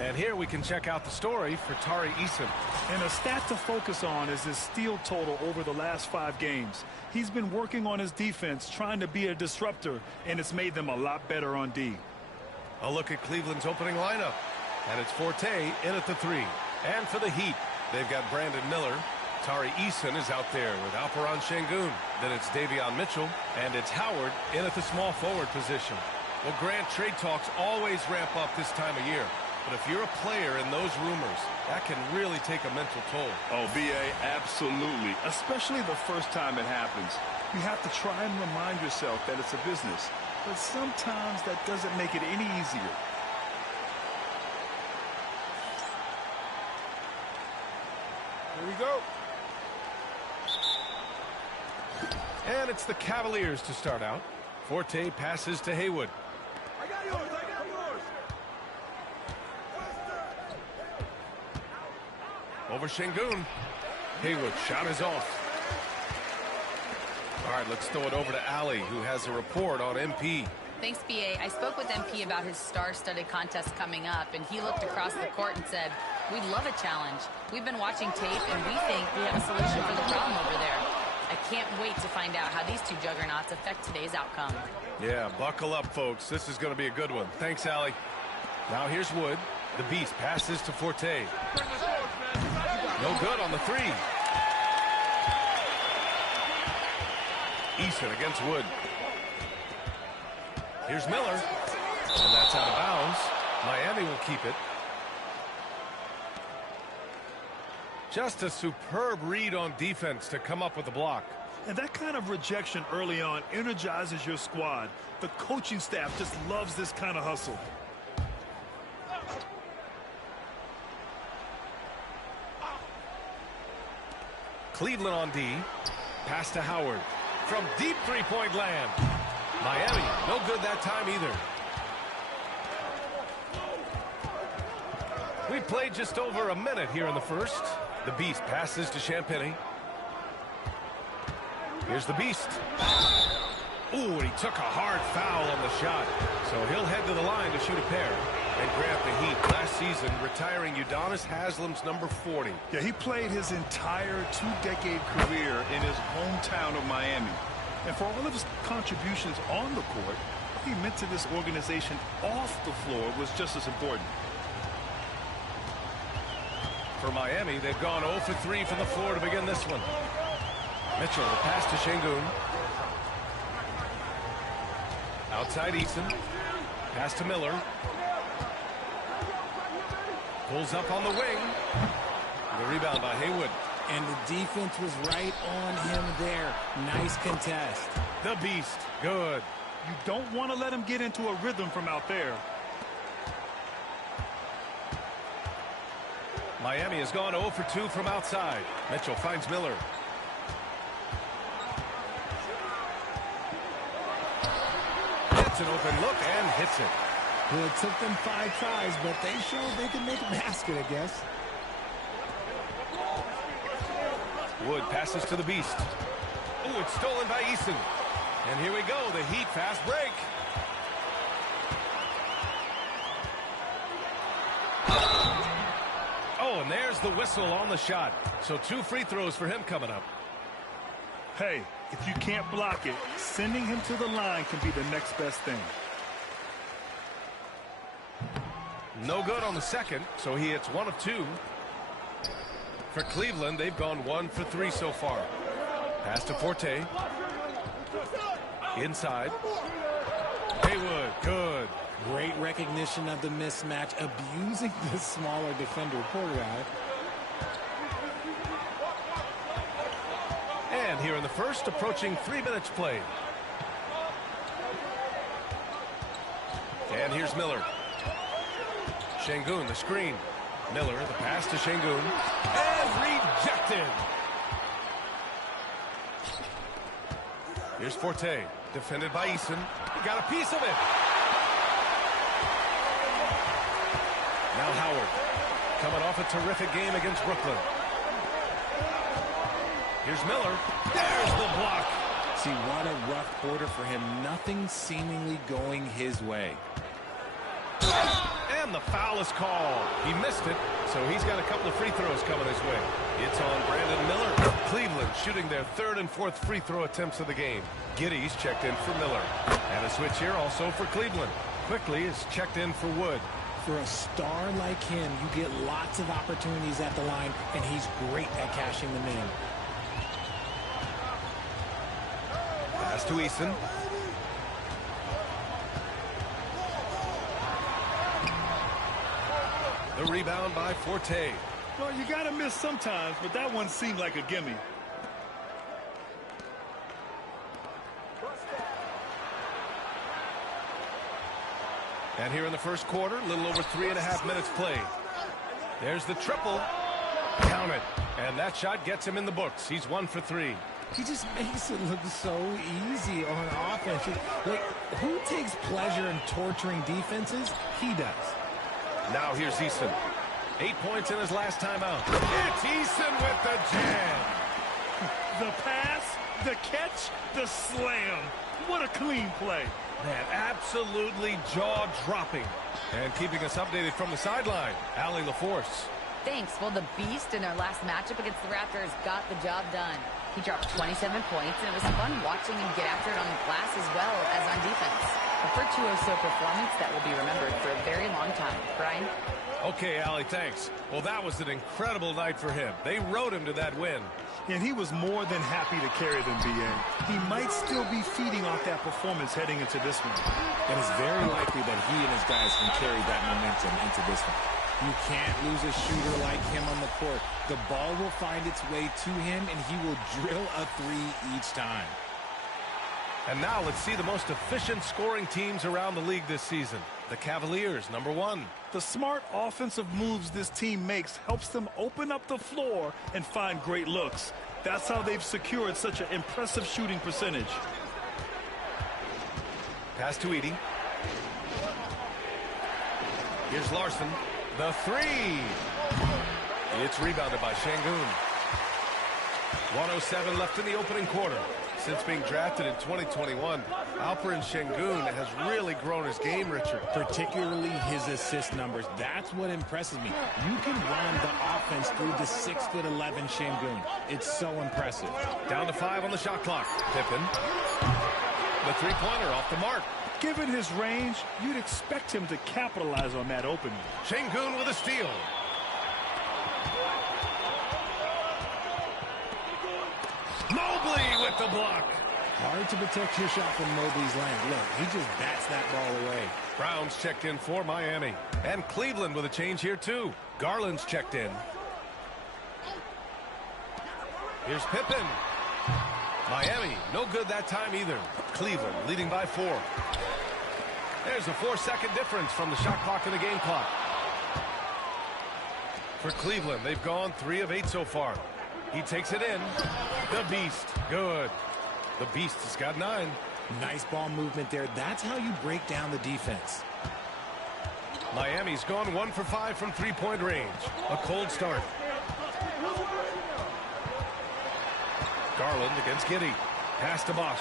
And here we can check out the story for Tari Eason. And a stat to focus on is his steal total over the last 5 games. He's been working on his defense, trying to be a disruptor, and it's made them a lot better on D. A look at Cleveland's opening lineup. And it's Forte in at the 3. And for the Heat, they've got Brandon Miller. Tari Eason is out there with Alperen Sengun. Then it's Davion Mitchell. And it's Howard in at the small forward position. Well, Grant, trade talks always ramp up this time of year. But if you're a player in those rumors, that can really take a mental toll. Oh, B.A., absolutely. Especially the first time it happens. You have to try and remind yourself that it's a business. But sometimes that doesn't make it any easier. Here we go. And it's the Cavaliers to start out. Forte passes to Haywood. I got yours. Over Sengun. Haywood, shot is off. All right, let's throw it over to Allie, who has a report on MP. Thanks, B.A. I spoke with MP about his star-studded contest coming up, and he looked across the court and said, "We'd love a challenge. We've been watching tape, and we think we have a solution for the problem over there." I can't wait to find out how these two juggernauts affect today's outcome. Yeah, buckle up, folks. This is going to be a good one. Thanks, Allie. Now here's Wood. The Beast passes to Forte. No good on the 3. Eason against Wood. Here's Miller. And that's out of bounds. Miami will keep it. Just a superb read on defense to come up with the block. And that kind of rejection early on energizes your squad. The coaching staff just loves this kind of hustle. Cleveland on D. Pass to Howard. From deep three-point land. Miami, no good that time either. We played just over a minute here in the first. The Beast passes to Champagnie. Here's the Beast. Ooh, and he took a hard foul on the shot. So he'll head to the line to shoot a pair. And grab the Heat last season, retiring Udonis Haslem's number 40. Yeah, he played his entire 2-decade career in his hometown of Miami. And for all of his contributions on the court, what he meant to this organization off the floor was just as important. For Miami, they've gone 0 for 3 from the floor to begin this one. Mitchell, the pass to Sengun. Outside Eason. Pass to Miller. Pulls up on the wing. The rebound by Haywood. And the defense was right on him there. Nice contest. The Beast. Good. You don't want to let him get into a rhythm from out there. Miami has gone 0 for 2 from outside. Mitchell finds Miller. Gets an open look and hits it. Well, it took them 5 tries, but they showed they could make a basket, I guess. Wood passes to the Beast. Oh, it's stolen by Eason. And here we go, the Heat fast break. Oh, and there's the whistle on the shot. So 2 free throws for him coming up. Hey, if you can't block it, sending him to the line can be the next best thing. No good on the second, so he hits 1 of 2. For Cleveland, they've gone 1 for 3 so far. Pass to Forte. Inside. Haywood, good. Great recognition of the mismatch, abusing the smaller defender, poor guy. And here in the first, approaching 3 minutes played. And here's Miller. Sengun, the screen. Miller, the pass to Sengun. And rejected. Here's Forte. Defended by Eason. He got a piece of it. Now Howard. Coming off a terrific game against Brooklyn. Here's Miller. There's the block. See, what a rough quarter for him. Nothing seemingly going his way. And the foul is called. He missed it, so he's got a couple of free throws coming his way. It's on Brandon Miller. Cleveland shooting their third and fourth free throw attempts of the game. Giddey's checked in for Miller. And a switch here also for Cleveland. Quickly is checked in for Wood. For a star like him, you get lots of opportunities at the line, and he's great at cashing them in. Pass to Eason. The rebound by Forte. Well, you got to miss sometimes, but that one seemed like a gimme. And here in the first quarter, a little over 3.5 minutes played. There's the triple. Count it. And that shot gets him in the books. He's 1 for 3. He just makes it look so easy on offense. Like, who takes pleasure in torturing defenses? He does. Now here's Eason. 8 points in his last time out. It's Eason with the jam. The pass, the catch, the slam. What a clean play. Man, absolutely jaw-dropping. And keeping us updated from the sideline, Allie LaForce. Thanks. Well, the Beast in their last matchup against the Raptors got the job done. He dropped 27 points, and it was fun watching him get after it on the glass as well as on defense. A virtuoso performance that will be remembered for a very long time. Brian? Okay, Allie, thanks. Well, that was an incredible night for him. They rode him to that win. And he was more than happy to carry them, B.A. He might still be feeding off that performance heading into this one. And it's very likely that he and his guys can carry that momentum into this one. You can't lose a shooter like him on the court. The ball will find its way to him, and he will drill a three each time. And now let's see the most efficient scoring teams around the league this season. The Cavaliers, number 1. The smart offensive moves this team makes helps them open up the floor and find great looks. That's how they've secured such an impressive shooting percentage. Pass to Edey. Here's Larson. The three. It's rebounded by Şengün. 1:07 left in the opening quarter. Since being drafted in 2021, Alperen Şengün has really grown his game, Richard. Particularly his assist numbers. That's what impresses me. You can run the offense through the 6'11" Şengün. It's so impressive. Down to 5 on the shot clock. Pippen. The three-pointer off the mark. Given his range, you'd expect him to capitalize on that opening. Şengün with a steal. Mobley with the block. Hard to protect your shot from Mobley's length. Look, he just bats that ball away. Brown's checked in for Miami. And Cleveland with a change here, too. Garland's checked in. Here's Pippen. Miami, no good that time either. Cleveland leading by 4. There's a 4-second difference from the shot clock and the game clock. For Cleveland, they've gone 3 of 8 so far. He takes it in. The Beast. Good. The Beast has got 9. Nice ball movement there. That's how you break down the defense. Miami's gone 1 for 5 from three-point range. A cold start. Garland against Giddey. Pass to Bosch.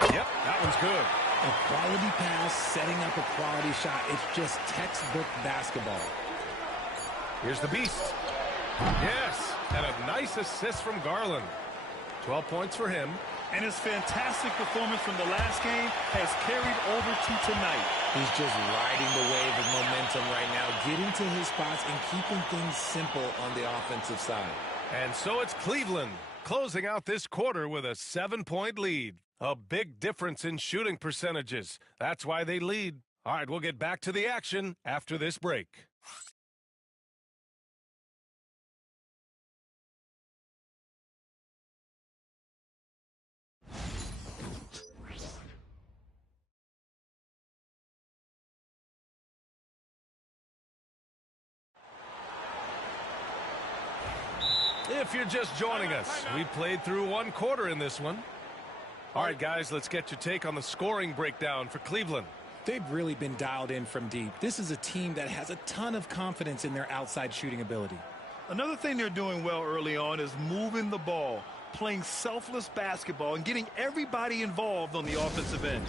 Yep, that one's good. A quality pass, setting up a quality shot. It's just textbook basketball. Here's the Beast. Yes, and a nice assist from Garland. 12 points for him. And his fantastic performance from the last game has carried over to tonight. He's just riding the wave of momentum right now, getting to his spots and keeping things simple on the offensive side. And so it's Cleveland closing out this quarter with a 7-point lead. A big difference in shooting percentages. That's why they lead. All right, we'll get back to the action after this break. If you're just joining us, we played through 1 quarter in this one. All right, guys, let's get your take on the scoring breakdown for Cleveland. They've really been dialed in from deep. This is a team that has a ton of confidence in their outside shooting ability. Another thing they're doing well early on is moving the ball, playing selfless basketball, and getting everybody involved on the offensive end.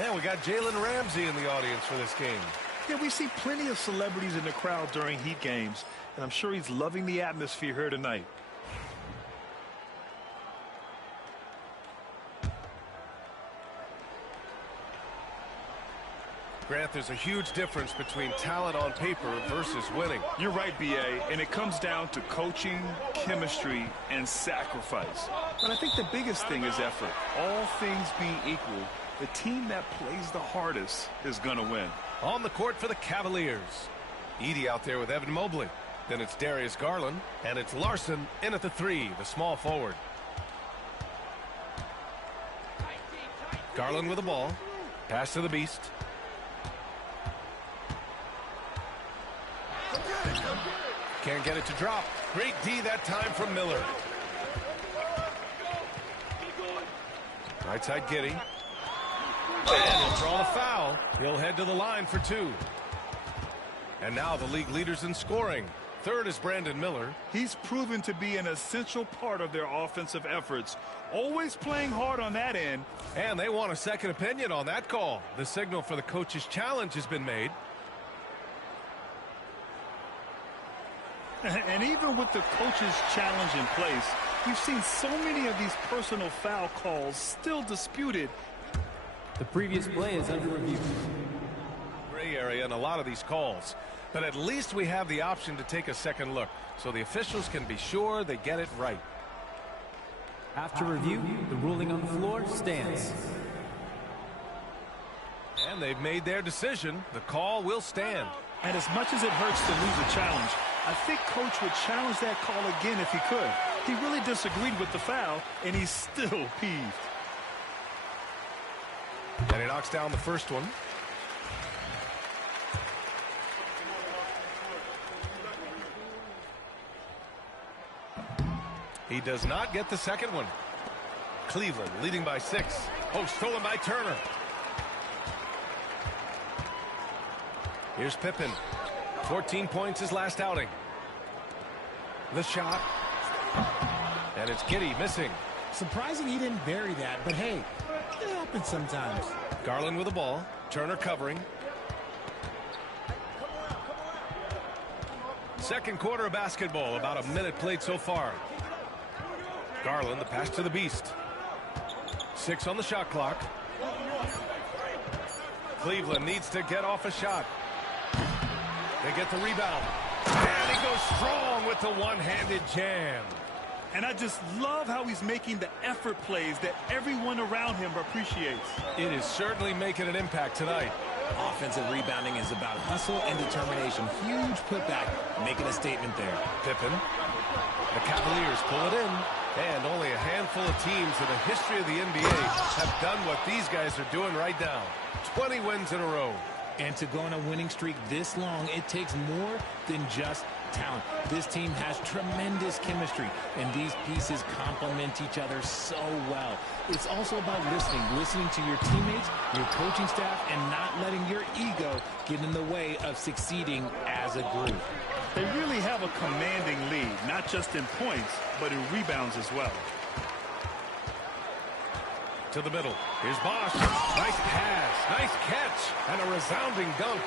And we got Jalen Ramsey in the audience for this game. Yeah, we see plenty of celebrities in the crowd during Heat games, and I'm sure he's loving the atmosphere here tonight. Grant, there's a huge difference between talent on paper versus winning. You're right, B.A., and it comes down to coaching, chemistry, and sacrifice. But I think the biggest thing is effort. All things being equal, the team that plays the hardest is going to win. On the court for the Cavaliers. Edey out there with Evan Mobley. Then it's Darius Garland, and it's Larson in at the 3, the small forward. Garland with the ball. Pass to the Beast. Can't get it to drop. Great D that time from Miller. Right side Giddey. And he'll draw the foul. He'll head to the line for 2. And now the league leaders in scoring. Third is Brandon Miller. He's proven to be an essential part of their offensive efforts. Always playing hard on that end. And they want a second opinion on that call. The signal for the coach's challenge has been made. And even with the coach's challenge in place, we've seen so many of these personal foul calls still disputed. The previous play is under review. Gray area in a lot of these calls. But at least we have the option to take a second look, so the officials can be sure they get it right. After review, the ruling on the floor stands. And they've made their decision. The call will stand. And as much as it hurts to lose a challenge, I think Coach would challenge that call again if he could. He really disagreed with the foul, and he's still peeved. And he knocks down the first one. He does not get the second one. Cleveland leading by 6. Oh, stolen by Turner. Here's Pippen. 14 points his last outing. The shot. And it's Giddey missing. Surprising he didn't bury that, but hey, it happens sometimes. Garland with the ball. Turner covering. Second quarter of basketball. About a minute played so far. Garland, the pass to the Beast. 6 on the shot clock. Cleveland needs to get off a shot. They get the rebound. And he goes strong with the one-handed jam. And I just love how he's making the effort plays that everyone around him appreciates. It is certainly making an impact tonight. Offensive rebounding is about hustle and determination. Huge putback, making a statement there. Pippen. The Cavaliers pull it in. And only a handful of teams in the history of the NBA have done what these guys are doing right now. 20 wins in a row. And to go on a winning streak this long, it takes more than just talent. This team has tremendous chemistry, and these pieces complement each other so well. It's also about listening to your teammates, your coaching staff, and not letting your ego get in the way of succeeding as a group. They really have a commanding lead, not just in points, but in rebounds as well. To the middle. Here's Bosh. Nice pass. Nice catch. And a resounding dunk.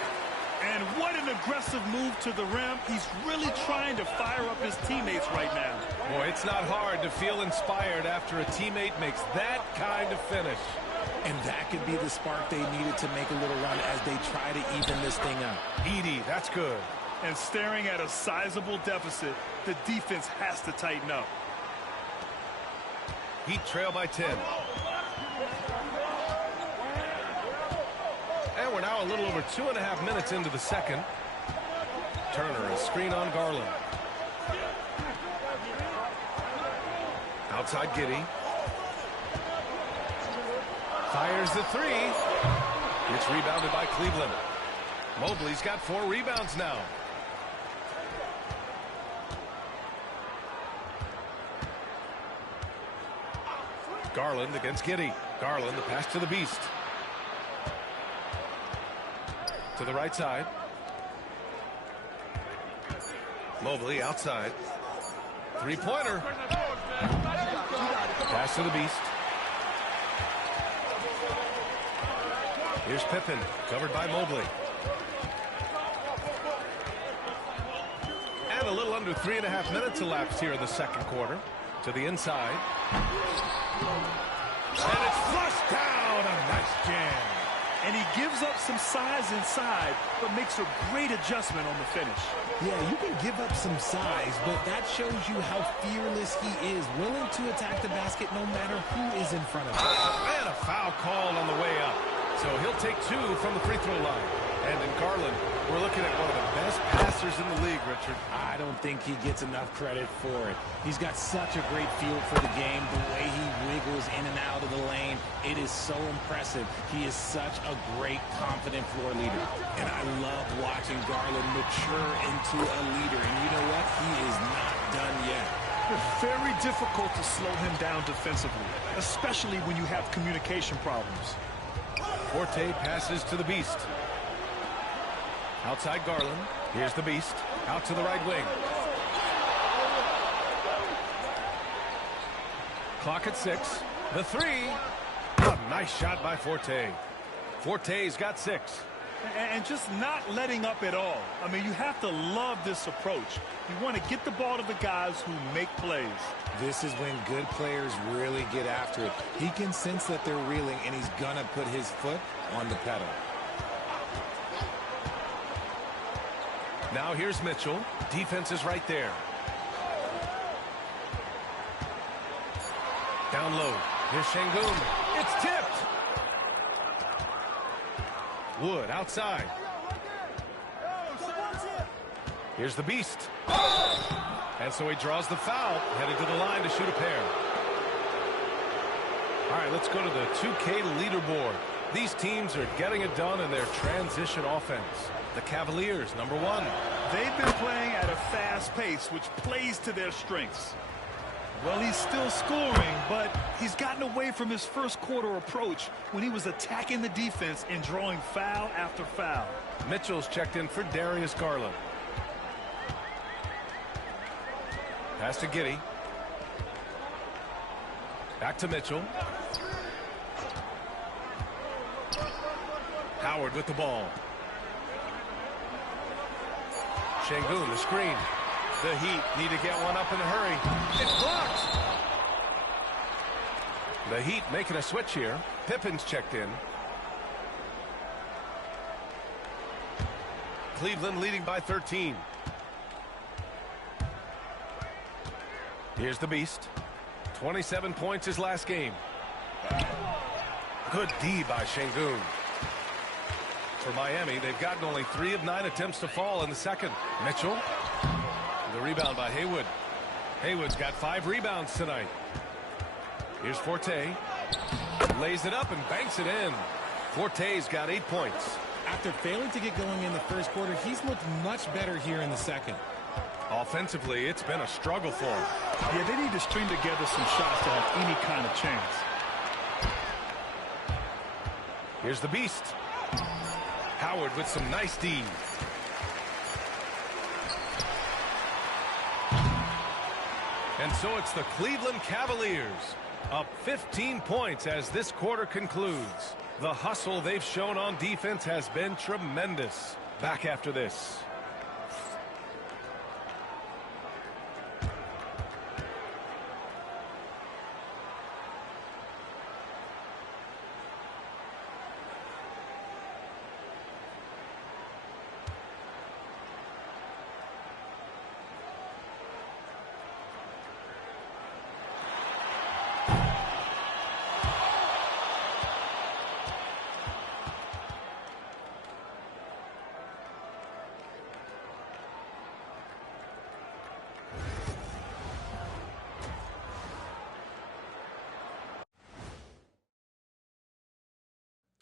And what an aggressive move to the rim. He's really trying to fire up his teammates right now. Boy, it's not hard to feel inspired after a teammate makes that kind of finish. And that could be the spark they needed to make a little run as they try to even this thing up. Edey, that's good. And staring at a sizable deficit, the defense has to tighten up. Heat trail by 10. And we're now a little over 2.5 minutes into the second. Turner, a screen on Garland. Outside Giddey. Fires the three. It's rebounded by Cleveland. Mobley's got 4 rebounds now. Garland against Giddey. Garland, the pass to the Beast. To the right side. Mobley outside. Three-pointer. Pass to the Beast. Here's Pippen, covered by Mobley. And a little under 3.5 minutes elapsed here in the second quarter. To the inside. And it's flushed down. A nice jam. And he gives up some size inside, but makes a great adjustment on the finish. Yeah, you can give up some size, but that shows you how fearless he is, willing to attack the basket no matter who is in front of him. And a foul call on the way up. So he'll take 2 from the free throw line. And in Garland, we're looking at one of the best passers in the league, Richard. I don't think he gets enough credit for it. He's got such a great feel for the game, the way he wiggles in and out of the lane. It is so impressive. He is such a great, confident floor leader. And I love watching Garland mature into a leader. And you know what? He is not done yet. It's very difficult to slow him down defensively, especially when you have communication problems. Forte passes to the Beast. Outside Garland. Here's the Beast. Out to the right wing. Clock at 6. The three. A nice shot by Forte. Forte's got 6. And just not letting up at all. I mean, you have to love this approach. You want to get the ball to the guys who make plays. This is when good players really get after it. He can sense that they're reeling, and he's going to put his foot on the pedal. Now here's Mitchell. Defense is right there. Down low. Here's Şengün. It's tipped. Wood outside. Here's the Beast. And so he draws the foul, headed to the line to shoot a pair. All right, let's go to the 2K leaderboard. These teams are getting it done in their transition offense. The Cavaliers, number 1. They've been playing at a fast pace, which plays to their strengths. Well, he's still scoring, but he's gotten away from his first quarter approach when he was attacking the defense and drawing foul after foul. Mitchell's checked in for Darius Garland. Pass to Giddey. Back to Mitchell. Howard with the ball. Şengün, the screen. The Heat need to get one up in a hurry. It's blocked. The Heat making a switch here. Pippen's checked in. Cleveland leading by 13. Here's the Beast. 27 points his last game. Good D by Şengün. For Miami, they've gotten only 3 of 9 attempts to fall in the second. Mitchell. The rebound by Haywood. Haywood's got 5 rebounds tonight. Here's Forte. Lays it up and banks it in. Forte's got 8 points. After failing to get going in the first quarter, he's looked much better here in the second. Offensively, it's been a struggle for him. Yeah, they need to string together some shots to have any kind of chance. Here's the Beast. Howard with some nice D. And so it's the Cleveland Cavaliers up 15 points as this quarter concludes. The hustle they've shown on defense has been tremendous. Back after this.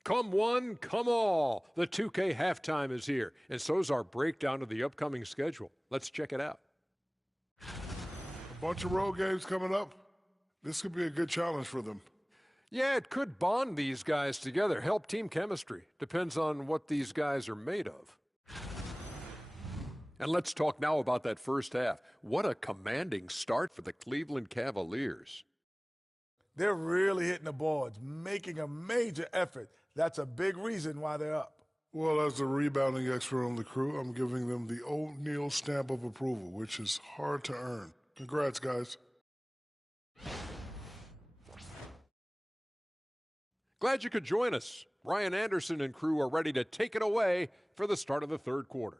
Come one, come all. The 2K halftime is here, and so's our breakdown of the upcoming schedule. Let's check it out. A bunch of road games coming up. This could be a good challenge for them. Yeah, it could bond these guys together, help team chemistry. Depends on what these guys are made of. And let's talk now about that first half. What a commanding start for the Cleveland Cavaliers. They're really hitting the boards, making a major effort. That's a big reason why they're up. Well, as the rebounding expert on the crew, I'm giving them the O'Neal stamp of approval, which is hard to earn. Congrats, guys. Glad you could join us. Ryan Anderson and crew are ready to take it away for the start of the third quarter.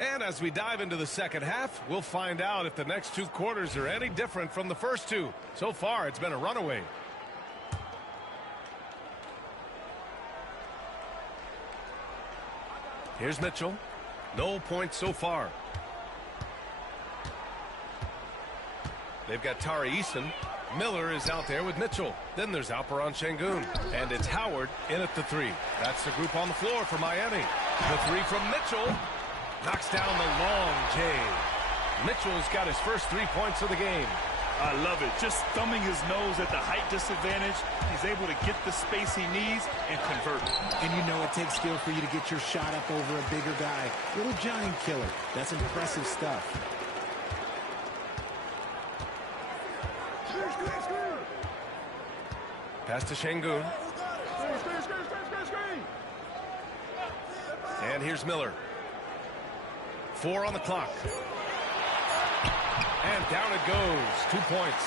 And as we dive into the second half, we'll find out if the next two quarters are any different from the first two. So far, it's been a runaway. Here's Mitchell. No points so far. They've got Tari Eason. Miller is out there with Mitchell. Then there's Alperen Sengun. And it's Howard in at the three. That's the group on the floor for Miami. The three from Mitchell. Knocks down the long J. Mitchell's got his first 3 points of the game. I love it. Just thumbing his nose at the height disadvantage. He's able to get the space he needs and convert. And you know it takes skill for you to get your shot up over a bigger guy. Little giant killer. That's impressive stuff. Pass to Sengun. And here's Miller. 4 on the clock. And down it goes. 2 points.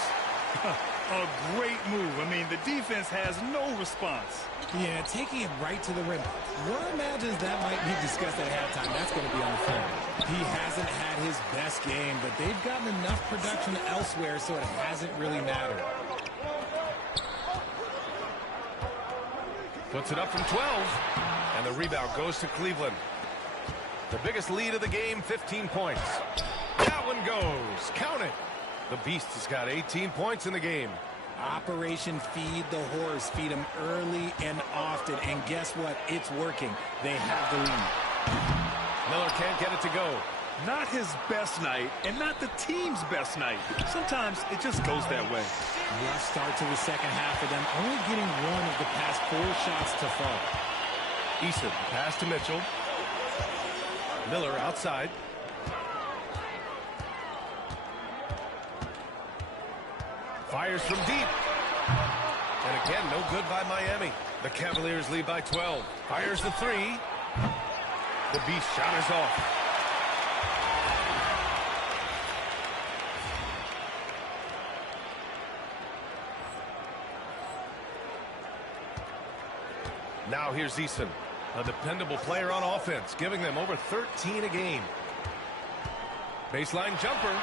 A great move. I mean, the defense has no response. Yeah, taking it right to the rim. One imagines that might be discussed at halftime. That's going to be on the film. He hasn't had his best game, but they've gotten enough production elsewhere, so it hasn't really mattered. Puts it up from 12. And the rebound goes to Cleveland. The biggest lead of the game, 15 points. That one goes. Count it. The Beast has got 18 points in the game. Operation Feed the Horse. Feed him early and often. And guess what? It's working. They have the lead. Miller can't get it to go. Not his best night and not the team's best night. Sometimes it just goes that way. Rough start to the second half for them. Only getting one of the past 4 shots to fall. Eason, pass to Mitchell. Miller outside. Fires from deep. And again, no good by Miami. The Cavaliers lead by 12. Fires the three. The Beast shot is off. Now here's Eason, a dependable player on offense, giving them over 13 a game. Baseline jumper.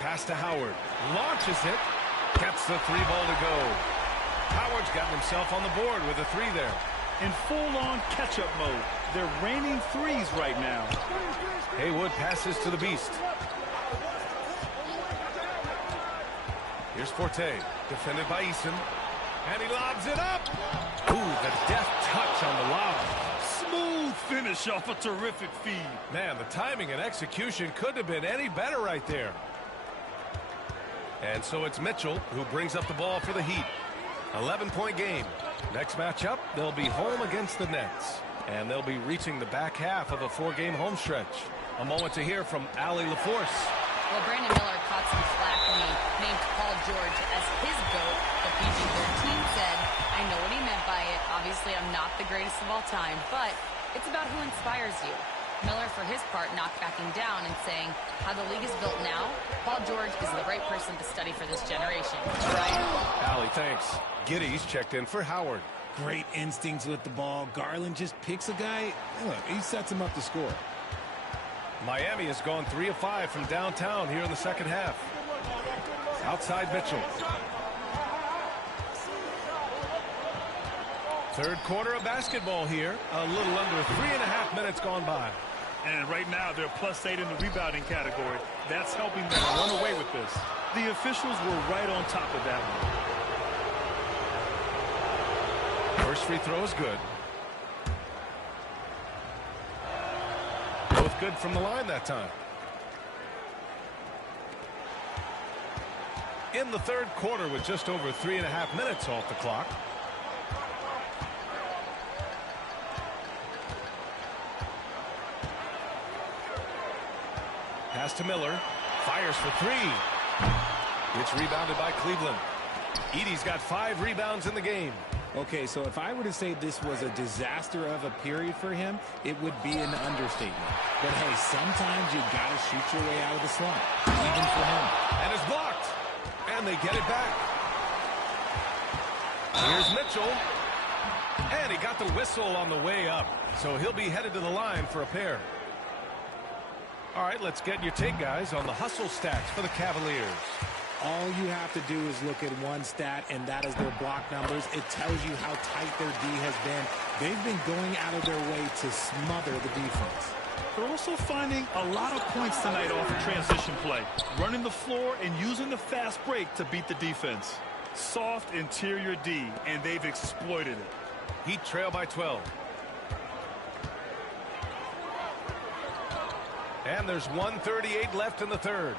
Pass to Howard. Launches it. Gets the 3-ball to go. Howard's gotten himself on the board with a 3 there. In full-on catch-up mode. They're raining threes right now. Haywood passes to the Beast. Here's Forte, defended by Eason. And he lobs it up. Ooh, the deft touch on the lob. Smooth finish off a terrific feed. Man, the timing and execution couldn't have been any better right there. And so it's Mitchell who brings up the ball for the Heat. 11-point game. Next matchup, they'll be home against the Nets. And they'll be reaching the back half of a 4-game home stretch. A moment to hear from Allie LaForce. Well, Brandon Miller caught some flack when he named Paul George as his GOAT. The PG-13 said, I know what he meant by it. Obviously, I'm not the greatest of all time, but it's about who inspires you. Miller, for his part, not backing down and saying, how the league is built now, Paul George is the right person to study for this generation. Right? Allie, thanks. Giddy's checked in for Howard. Great instincts with the ball. Garland just picks a guy. Look, he sets him up to score. Miami has gone 3 of 5 from downtown here in the second half. Outside Mitchell. Third quarter of basketball here. A little under 3.5 minutes gone by. And right now, they're +8 in the rebounding category. That's helping them run away with this. The officials were right on top of that one. First free throw is good. Both good from the line that time. In the third quarter with just over 3.5 minutes off the clock. Pass to Miller. Fires for three. It's rebounded by Cleveland. Edey's got 5 rebounds in the game. Okay, so if I were to say this was a disaster of a period for him, it would be an understatement. But hey, sometimes you got to shoot your way out of the slump, even for him. And it's blocked. And they get it back. Here's Mitchell. And he got the whistle on the way up. So he'll be headed to the line for a pair. All right, let's get your take, guys, on the hustle stats for the Cavaliers. All you have to do is look at one stat, and that is their block numbers. It tells you how tight their D has been. They've been going out of their way to smother the defense. They're also finding a lot of points tonight off of transition play, running the floor and using the fast break to beat the defense. Soft interior D, and they've exploited it. Heat trail by 12. And there's 1:38 left in the third.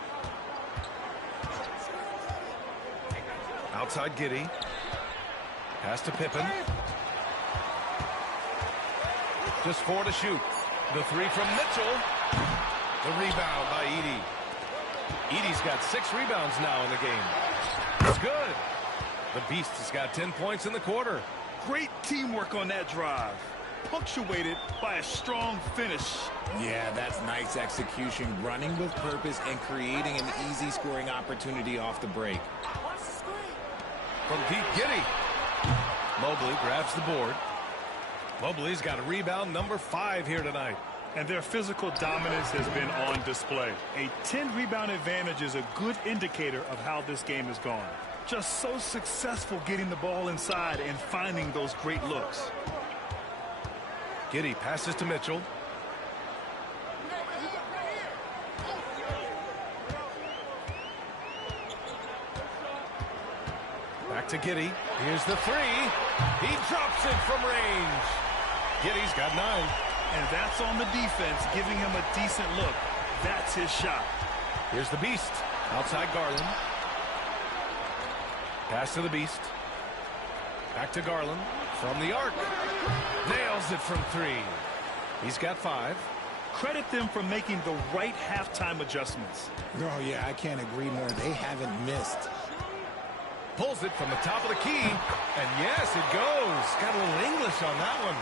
Outside Giddey. Pass to Pippen. Just 4 to shoot. The 3 from Mitchell. The rebound by Edey. Edey's got 6 rebounds now in the game. It's good. The Beast has got 10 points in the quarter. Great teamwork on that drive. Punctuated by a strong finish. Yeah, that's nice execution, running with purpose and creating an easy scoring opportunity off the break. From deep, Giddey. Mobley grabs the board. Mobley's got a rebound number 5 here tonight. And their physical dominance has been on display. A 10-rebound advantage is a good indicator of how this game has gone. Just so successful getting the ball inside and finding those great looks. Giddey passes to Mitchell. Back to Giddey. Here's the 3. He drops it from range. Giddey's got 9. And that's on the defense, giving him a decent look. That's his shot. Here's the Beast. Outside Garland. Pass to the Beast. Back to Garland. From the arc. Nails it from 3. He's got 5. Credit them for making the right halftime adjustments. Oh, yeah, I can't agree more. They haven't missed. Pulls it from the top of the key. And yes, it goes. Got a little English on that one.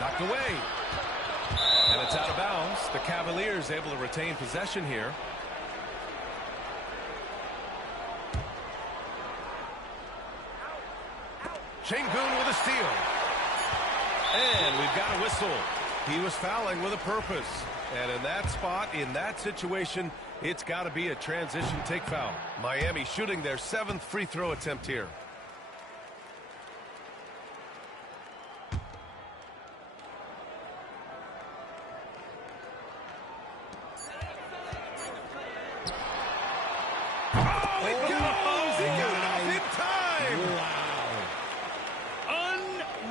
Knocked away. And it's out of bounds. The Cavaliers able to retain possession here. Şengün with a steal. And we've got a whistle. He was fouling with a purpose. And in that spot, in that situation, it's got to be a transition take foul. Miami shooting their 7th free throw attempt here. Oh, it goes! He got it off in time! Wow.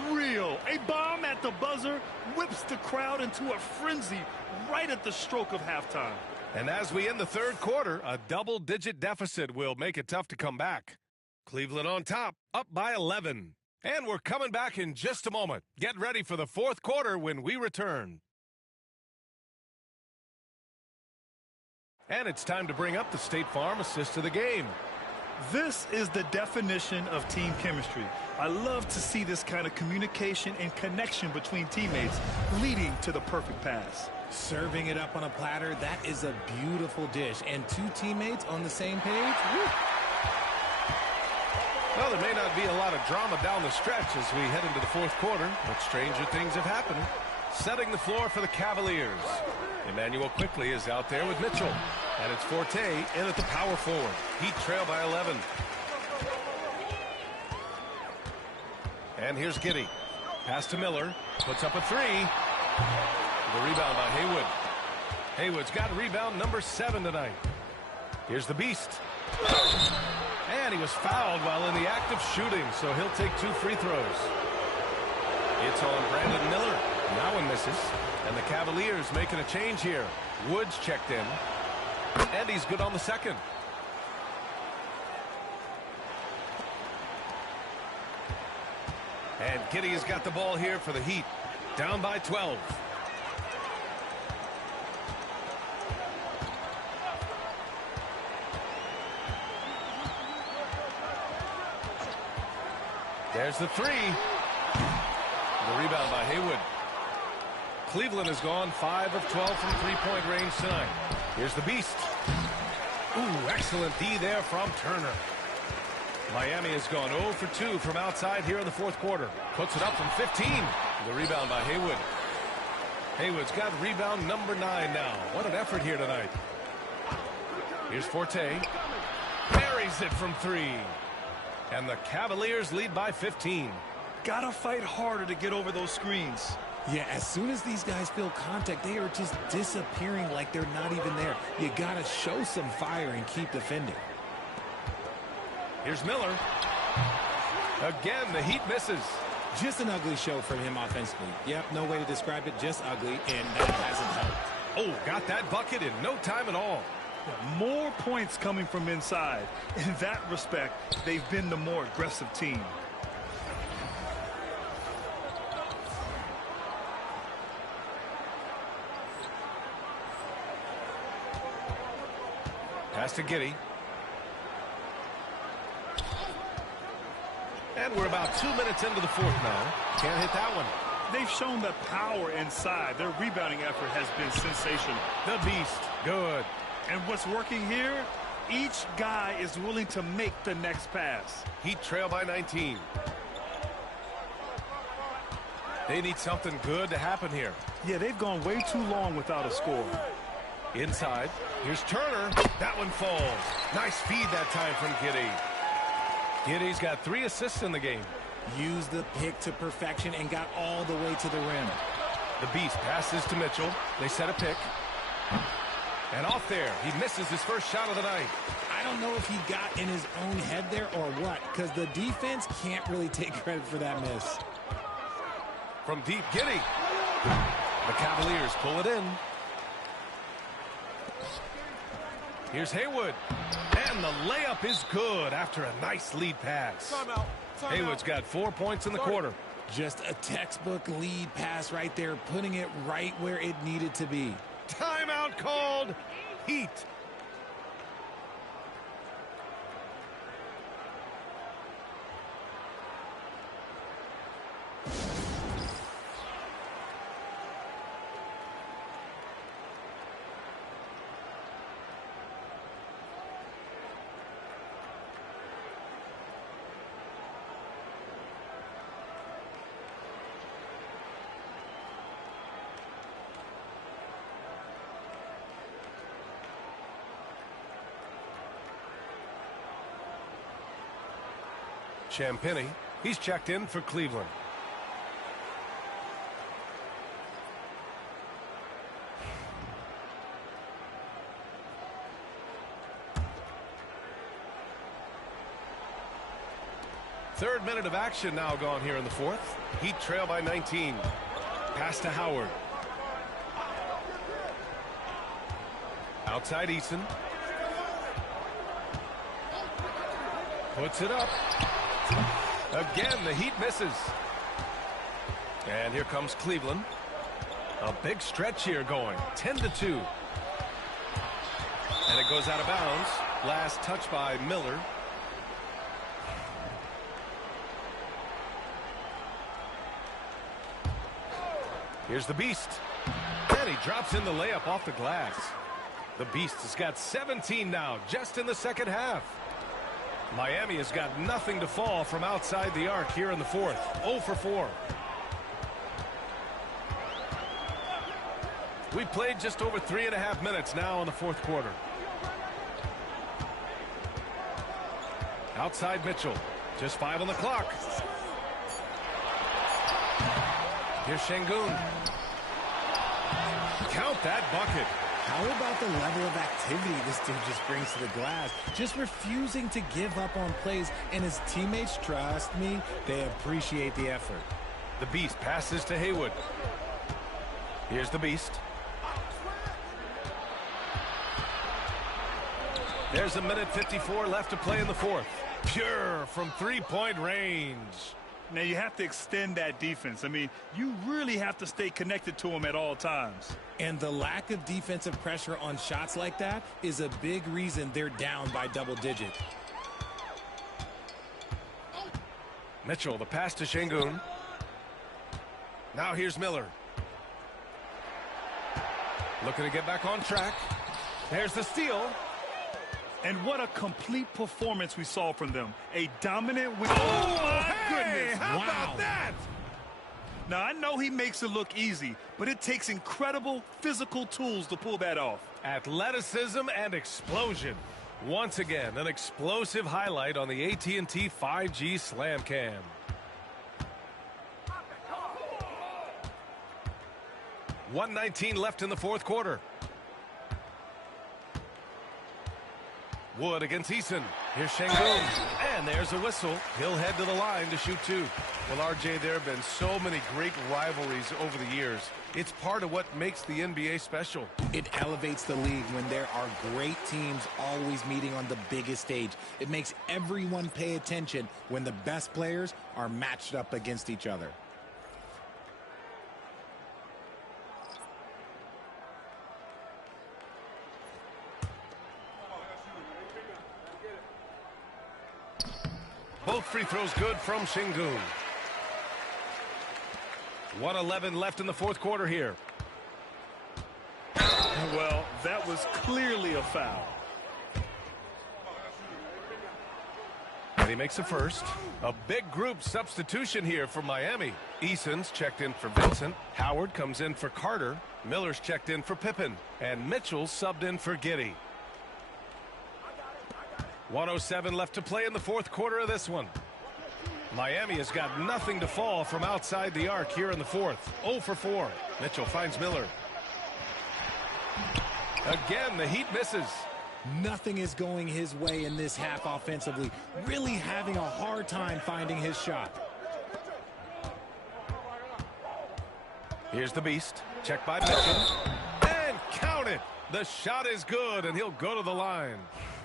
Unreal. A bomb at the buzzer whips the crowd into a frenzy right at the stroke of halftime. And as we end the third quarter, a double-digit deficit will make it tough to come back. Cleveland on top, up by 11. And we're coming back in just a moment. Get ready for the fourth quarter when we return. And it's time to bring up the State Farm assist of the game. This is the definition of team chemistry. I love to see this kind of communication and connection between teammates leading to the perfect pass. Serving it up on a platter, that is a beautiful dish. And 2 teammates on the same page? Woo. Well, there may not be a lot of drama down the stretch as we head into the fourth quarter, but stranger things have happened. Setting the floor for the Cavaliers. Emmanuel Quickley is out there with Mitchell. And it's Forte in at the power forward. Heat trail by 11. And here's Giddey. Pass to Miller. Puts up a three. The rebound by Haywood. Haywood's got rebound number 7 tonight. Here's the Beast. And he was fouled while in the act of shooting, so he'll take 2 free throws. It's on Brandon Miller. Now one misses. And the Cavaliers making a change here. Woods checked in. And he's good on the second. And Giddey's got the ball here for the Heat. Down by 12. There's the three. The rebound by Haywood. Cleveland has gone 5 of 12 from three-point range tonight. Here's the Beast. Ooh, excellent D there from Turner. Miami has gone 0 for 2 from outside here in the fourth quarter. Puts it up from 15. The rebound by Haywood. Haywood's got rebound number 9 now. What an effort here tonight. Here's Forte. Buries it from 3. And the Cavaliers lead by 15. Gotta fight harder to get over those screens. Yeah, as soon as these guys feel contact, they are just disappearing like they're not even there. You gotta show some fire and keep defending. Here's Miller. Again, the Heat misses. Just an ugly show from him offensively. Yep, no way to describe it, just ugly, and that hasn't helped. Oh, got that bucket in no time at all. More points coming from inside. In that respect, they've been the more aggressive team. Pass to Giddey. And we're about 2 minutes into the fourth now. Can't hit that one. They've shown the power inside. Their rebounding effort has been sensational. The Beast. Good. And what's working here? Each guy is willing to make the next pass. Heat trail by 19. They need something good to happen here. Yeah, they've gone way too long without a score. Inside. Here's Turner. That one falls. Nice feed that time from Giddey. Giddey's got 3 assists in the game. Used the pick to perfection and got all the way to the rim. The Beast passes to Mitchell. They set a pick. And off there, he misses his first shot of the night. I don't know if he got in his own head there or what, because the defense can't really take credit for that miss. From deep, Giddey. The Cavaliers pull it in. Here's Haywood. And the layup is good after a nice lead pass. Haywood's got 4 points in the quarter. Just a textbook lead pass right there, putting it right where it needed to be. Timeout called. Heat. Champagnie, he's checked in for Cleveland. Third minute of action now gone here in the fourth. Heat trail by 19. Pass to Howard. Outside Eason. Puts it up. Again, the Heat misses. And here comes Cleveland. A big stretch here going. 10-2. And it goes out of bounds. Last touch by Miller. Here's the Beast. And he drops in the layup off the glass. The Beast has got 17 now, just in the second half. Miami has got nothing to fall from outside the arc here in the fourth. 0 for 4. We played just over 3.5 minutes now in the fourth quarter. Outside Mitchell. Just 5 on the clock. Here's Şengün. Count that bucket. How about the level of activity this dude just brings to the glass? Just refusing to give up on plays, and his teammates, trust me, they appreciate the effort. The Beast passes to Haywood. Here's the Beast. There's a minute 54 left to play in the fourth. Pure from three-point range. Now, you have to extend that defense. I mean, you really have to stay connected to him at all times. And the lack of defensive pressure on shots like that is a big reason they're down by double digits. Mitchell, the pass to Şengün. Now here's Miller. Looking to get back on track. There's the steal. And what a complete performance we saw from them. A dominant win. Oh, my goodness. How about that? Now, I know he makes it look easy, but it takes incredible physical tools to pull that off. Athleticism and explosion. Once again, an explosive highlight on the AT&T 5G Slam Cam. .119 left in the fourth quarter. Wood against Eason. Here's Şengün. And there's a whistle. He'll head to the line to shoot two. Well, RJ, there have been so many great rivalries over the years. It's part of what makes the NBA special. It elevates the league when there are great teams always meeting on the biggest stage. It makes everyone pay attention when the best players are matched up against each other. Both free throws good from Şengün. 1:11 left in the fourth quarter here. Well, that was clearly a foul. And he makes a first. A big group substitution here for Miami. Eason's checked in for Vincent. Howard comes in for Carter. Miller's checked in for Pippen. And Mitchell subbed in for Giddey. 1:07 left to play in the fourth quarter of this one. Miami has got nothing to fall from outside the arc here in the fourth. 0 for 4. Mitchell finds Miller. Again, the Heat misses. Nothing is going his way in this half offensively. Really having a hard time finding his shot. Here's the Beast. Checked by Mitchell. And count it. The shot is good, and he'll go to the line.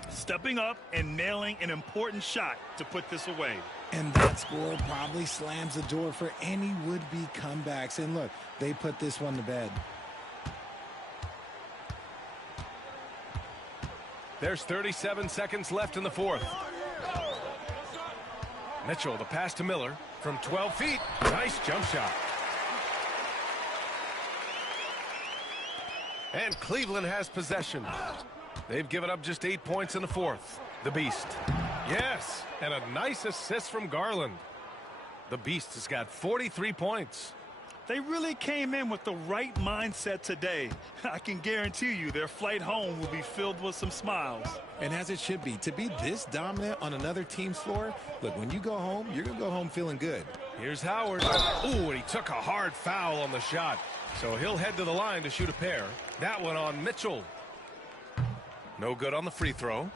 Stepping up and nailing an important shot to put this away. And that score probably slams the door for any would-be comebacks. And look, they put this one to bed. There's 37 seconds left in the fourth. Mitchell, the pass to Miller from 12 feet. Nice jump shot. And Cleveland has possession. They've given up just 8 points in the fourth. The Beast. Yes, and a nice assist from Garland. The Beast has got 43 points. They really came in with the right mindset today. I can guarantee you their flight home will be filled with some smiles. And as it should be. To be this dominant on another team's floor, look, when you go home, you're going to go home feeling good. Here's Howard. Ooh, and he took a hard foul on the shot. So he'll head to the line to shoot a pair. That one on Mitchell. No good on the free throw.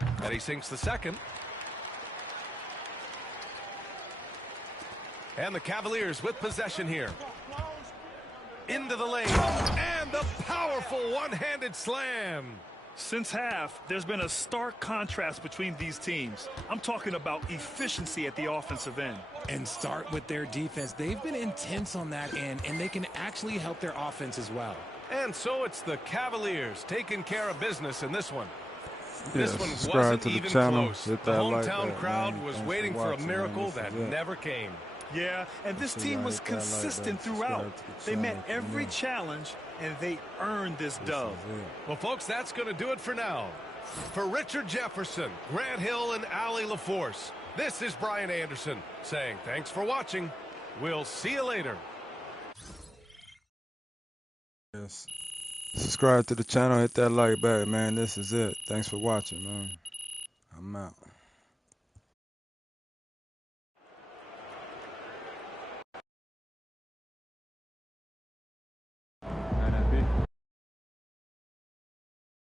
And he sinks the second. And the Cavaliers with possession here. Into the lane. And the powerful one-handed slam. Since half, there's been a stark contrast between these teams. I'm talking about efficiency at the offensive end. And start with their defense. They've been intense on that end, and they can actually help their offense as well. And so it's the Cavaliers taking care of business in this one. This one subscribe wasn't to the even channel. close. Hit The that like hometown button, crowd man. was Thanks waiting for a watching, miracle man. that This is it. never came. Yeah, and this team was consistent throughout. They met every challenge, and they earned this dub. Well, folks, that's going to do it for now. For Richard Jefferson, Grant Hill, and Allie LaForce, this is Brian Anderson saying thanks for watching. We'll see you later. Yes. Subscribe to the channel. Hit that like button, man. This is it. Thanks for watching, man. I'm out.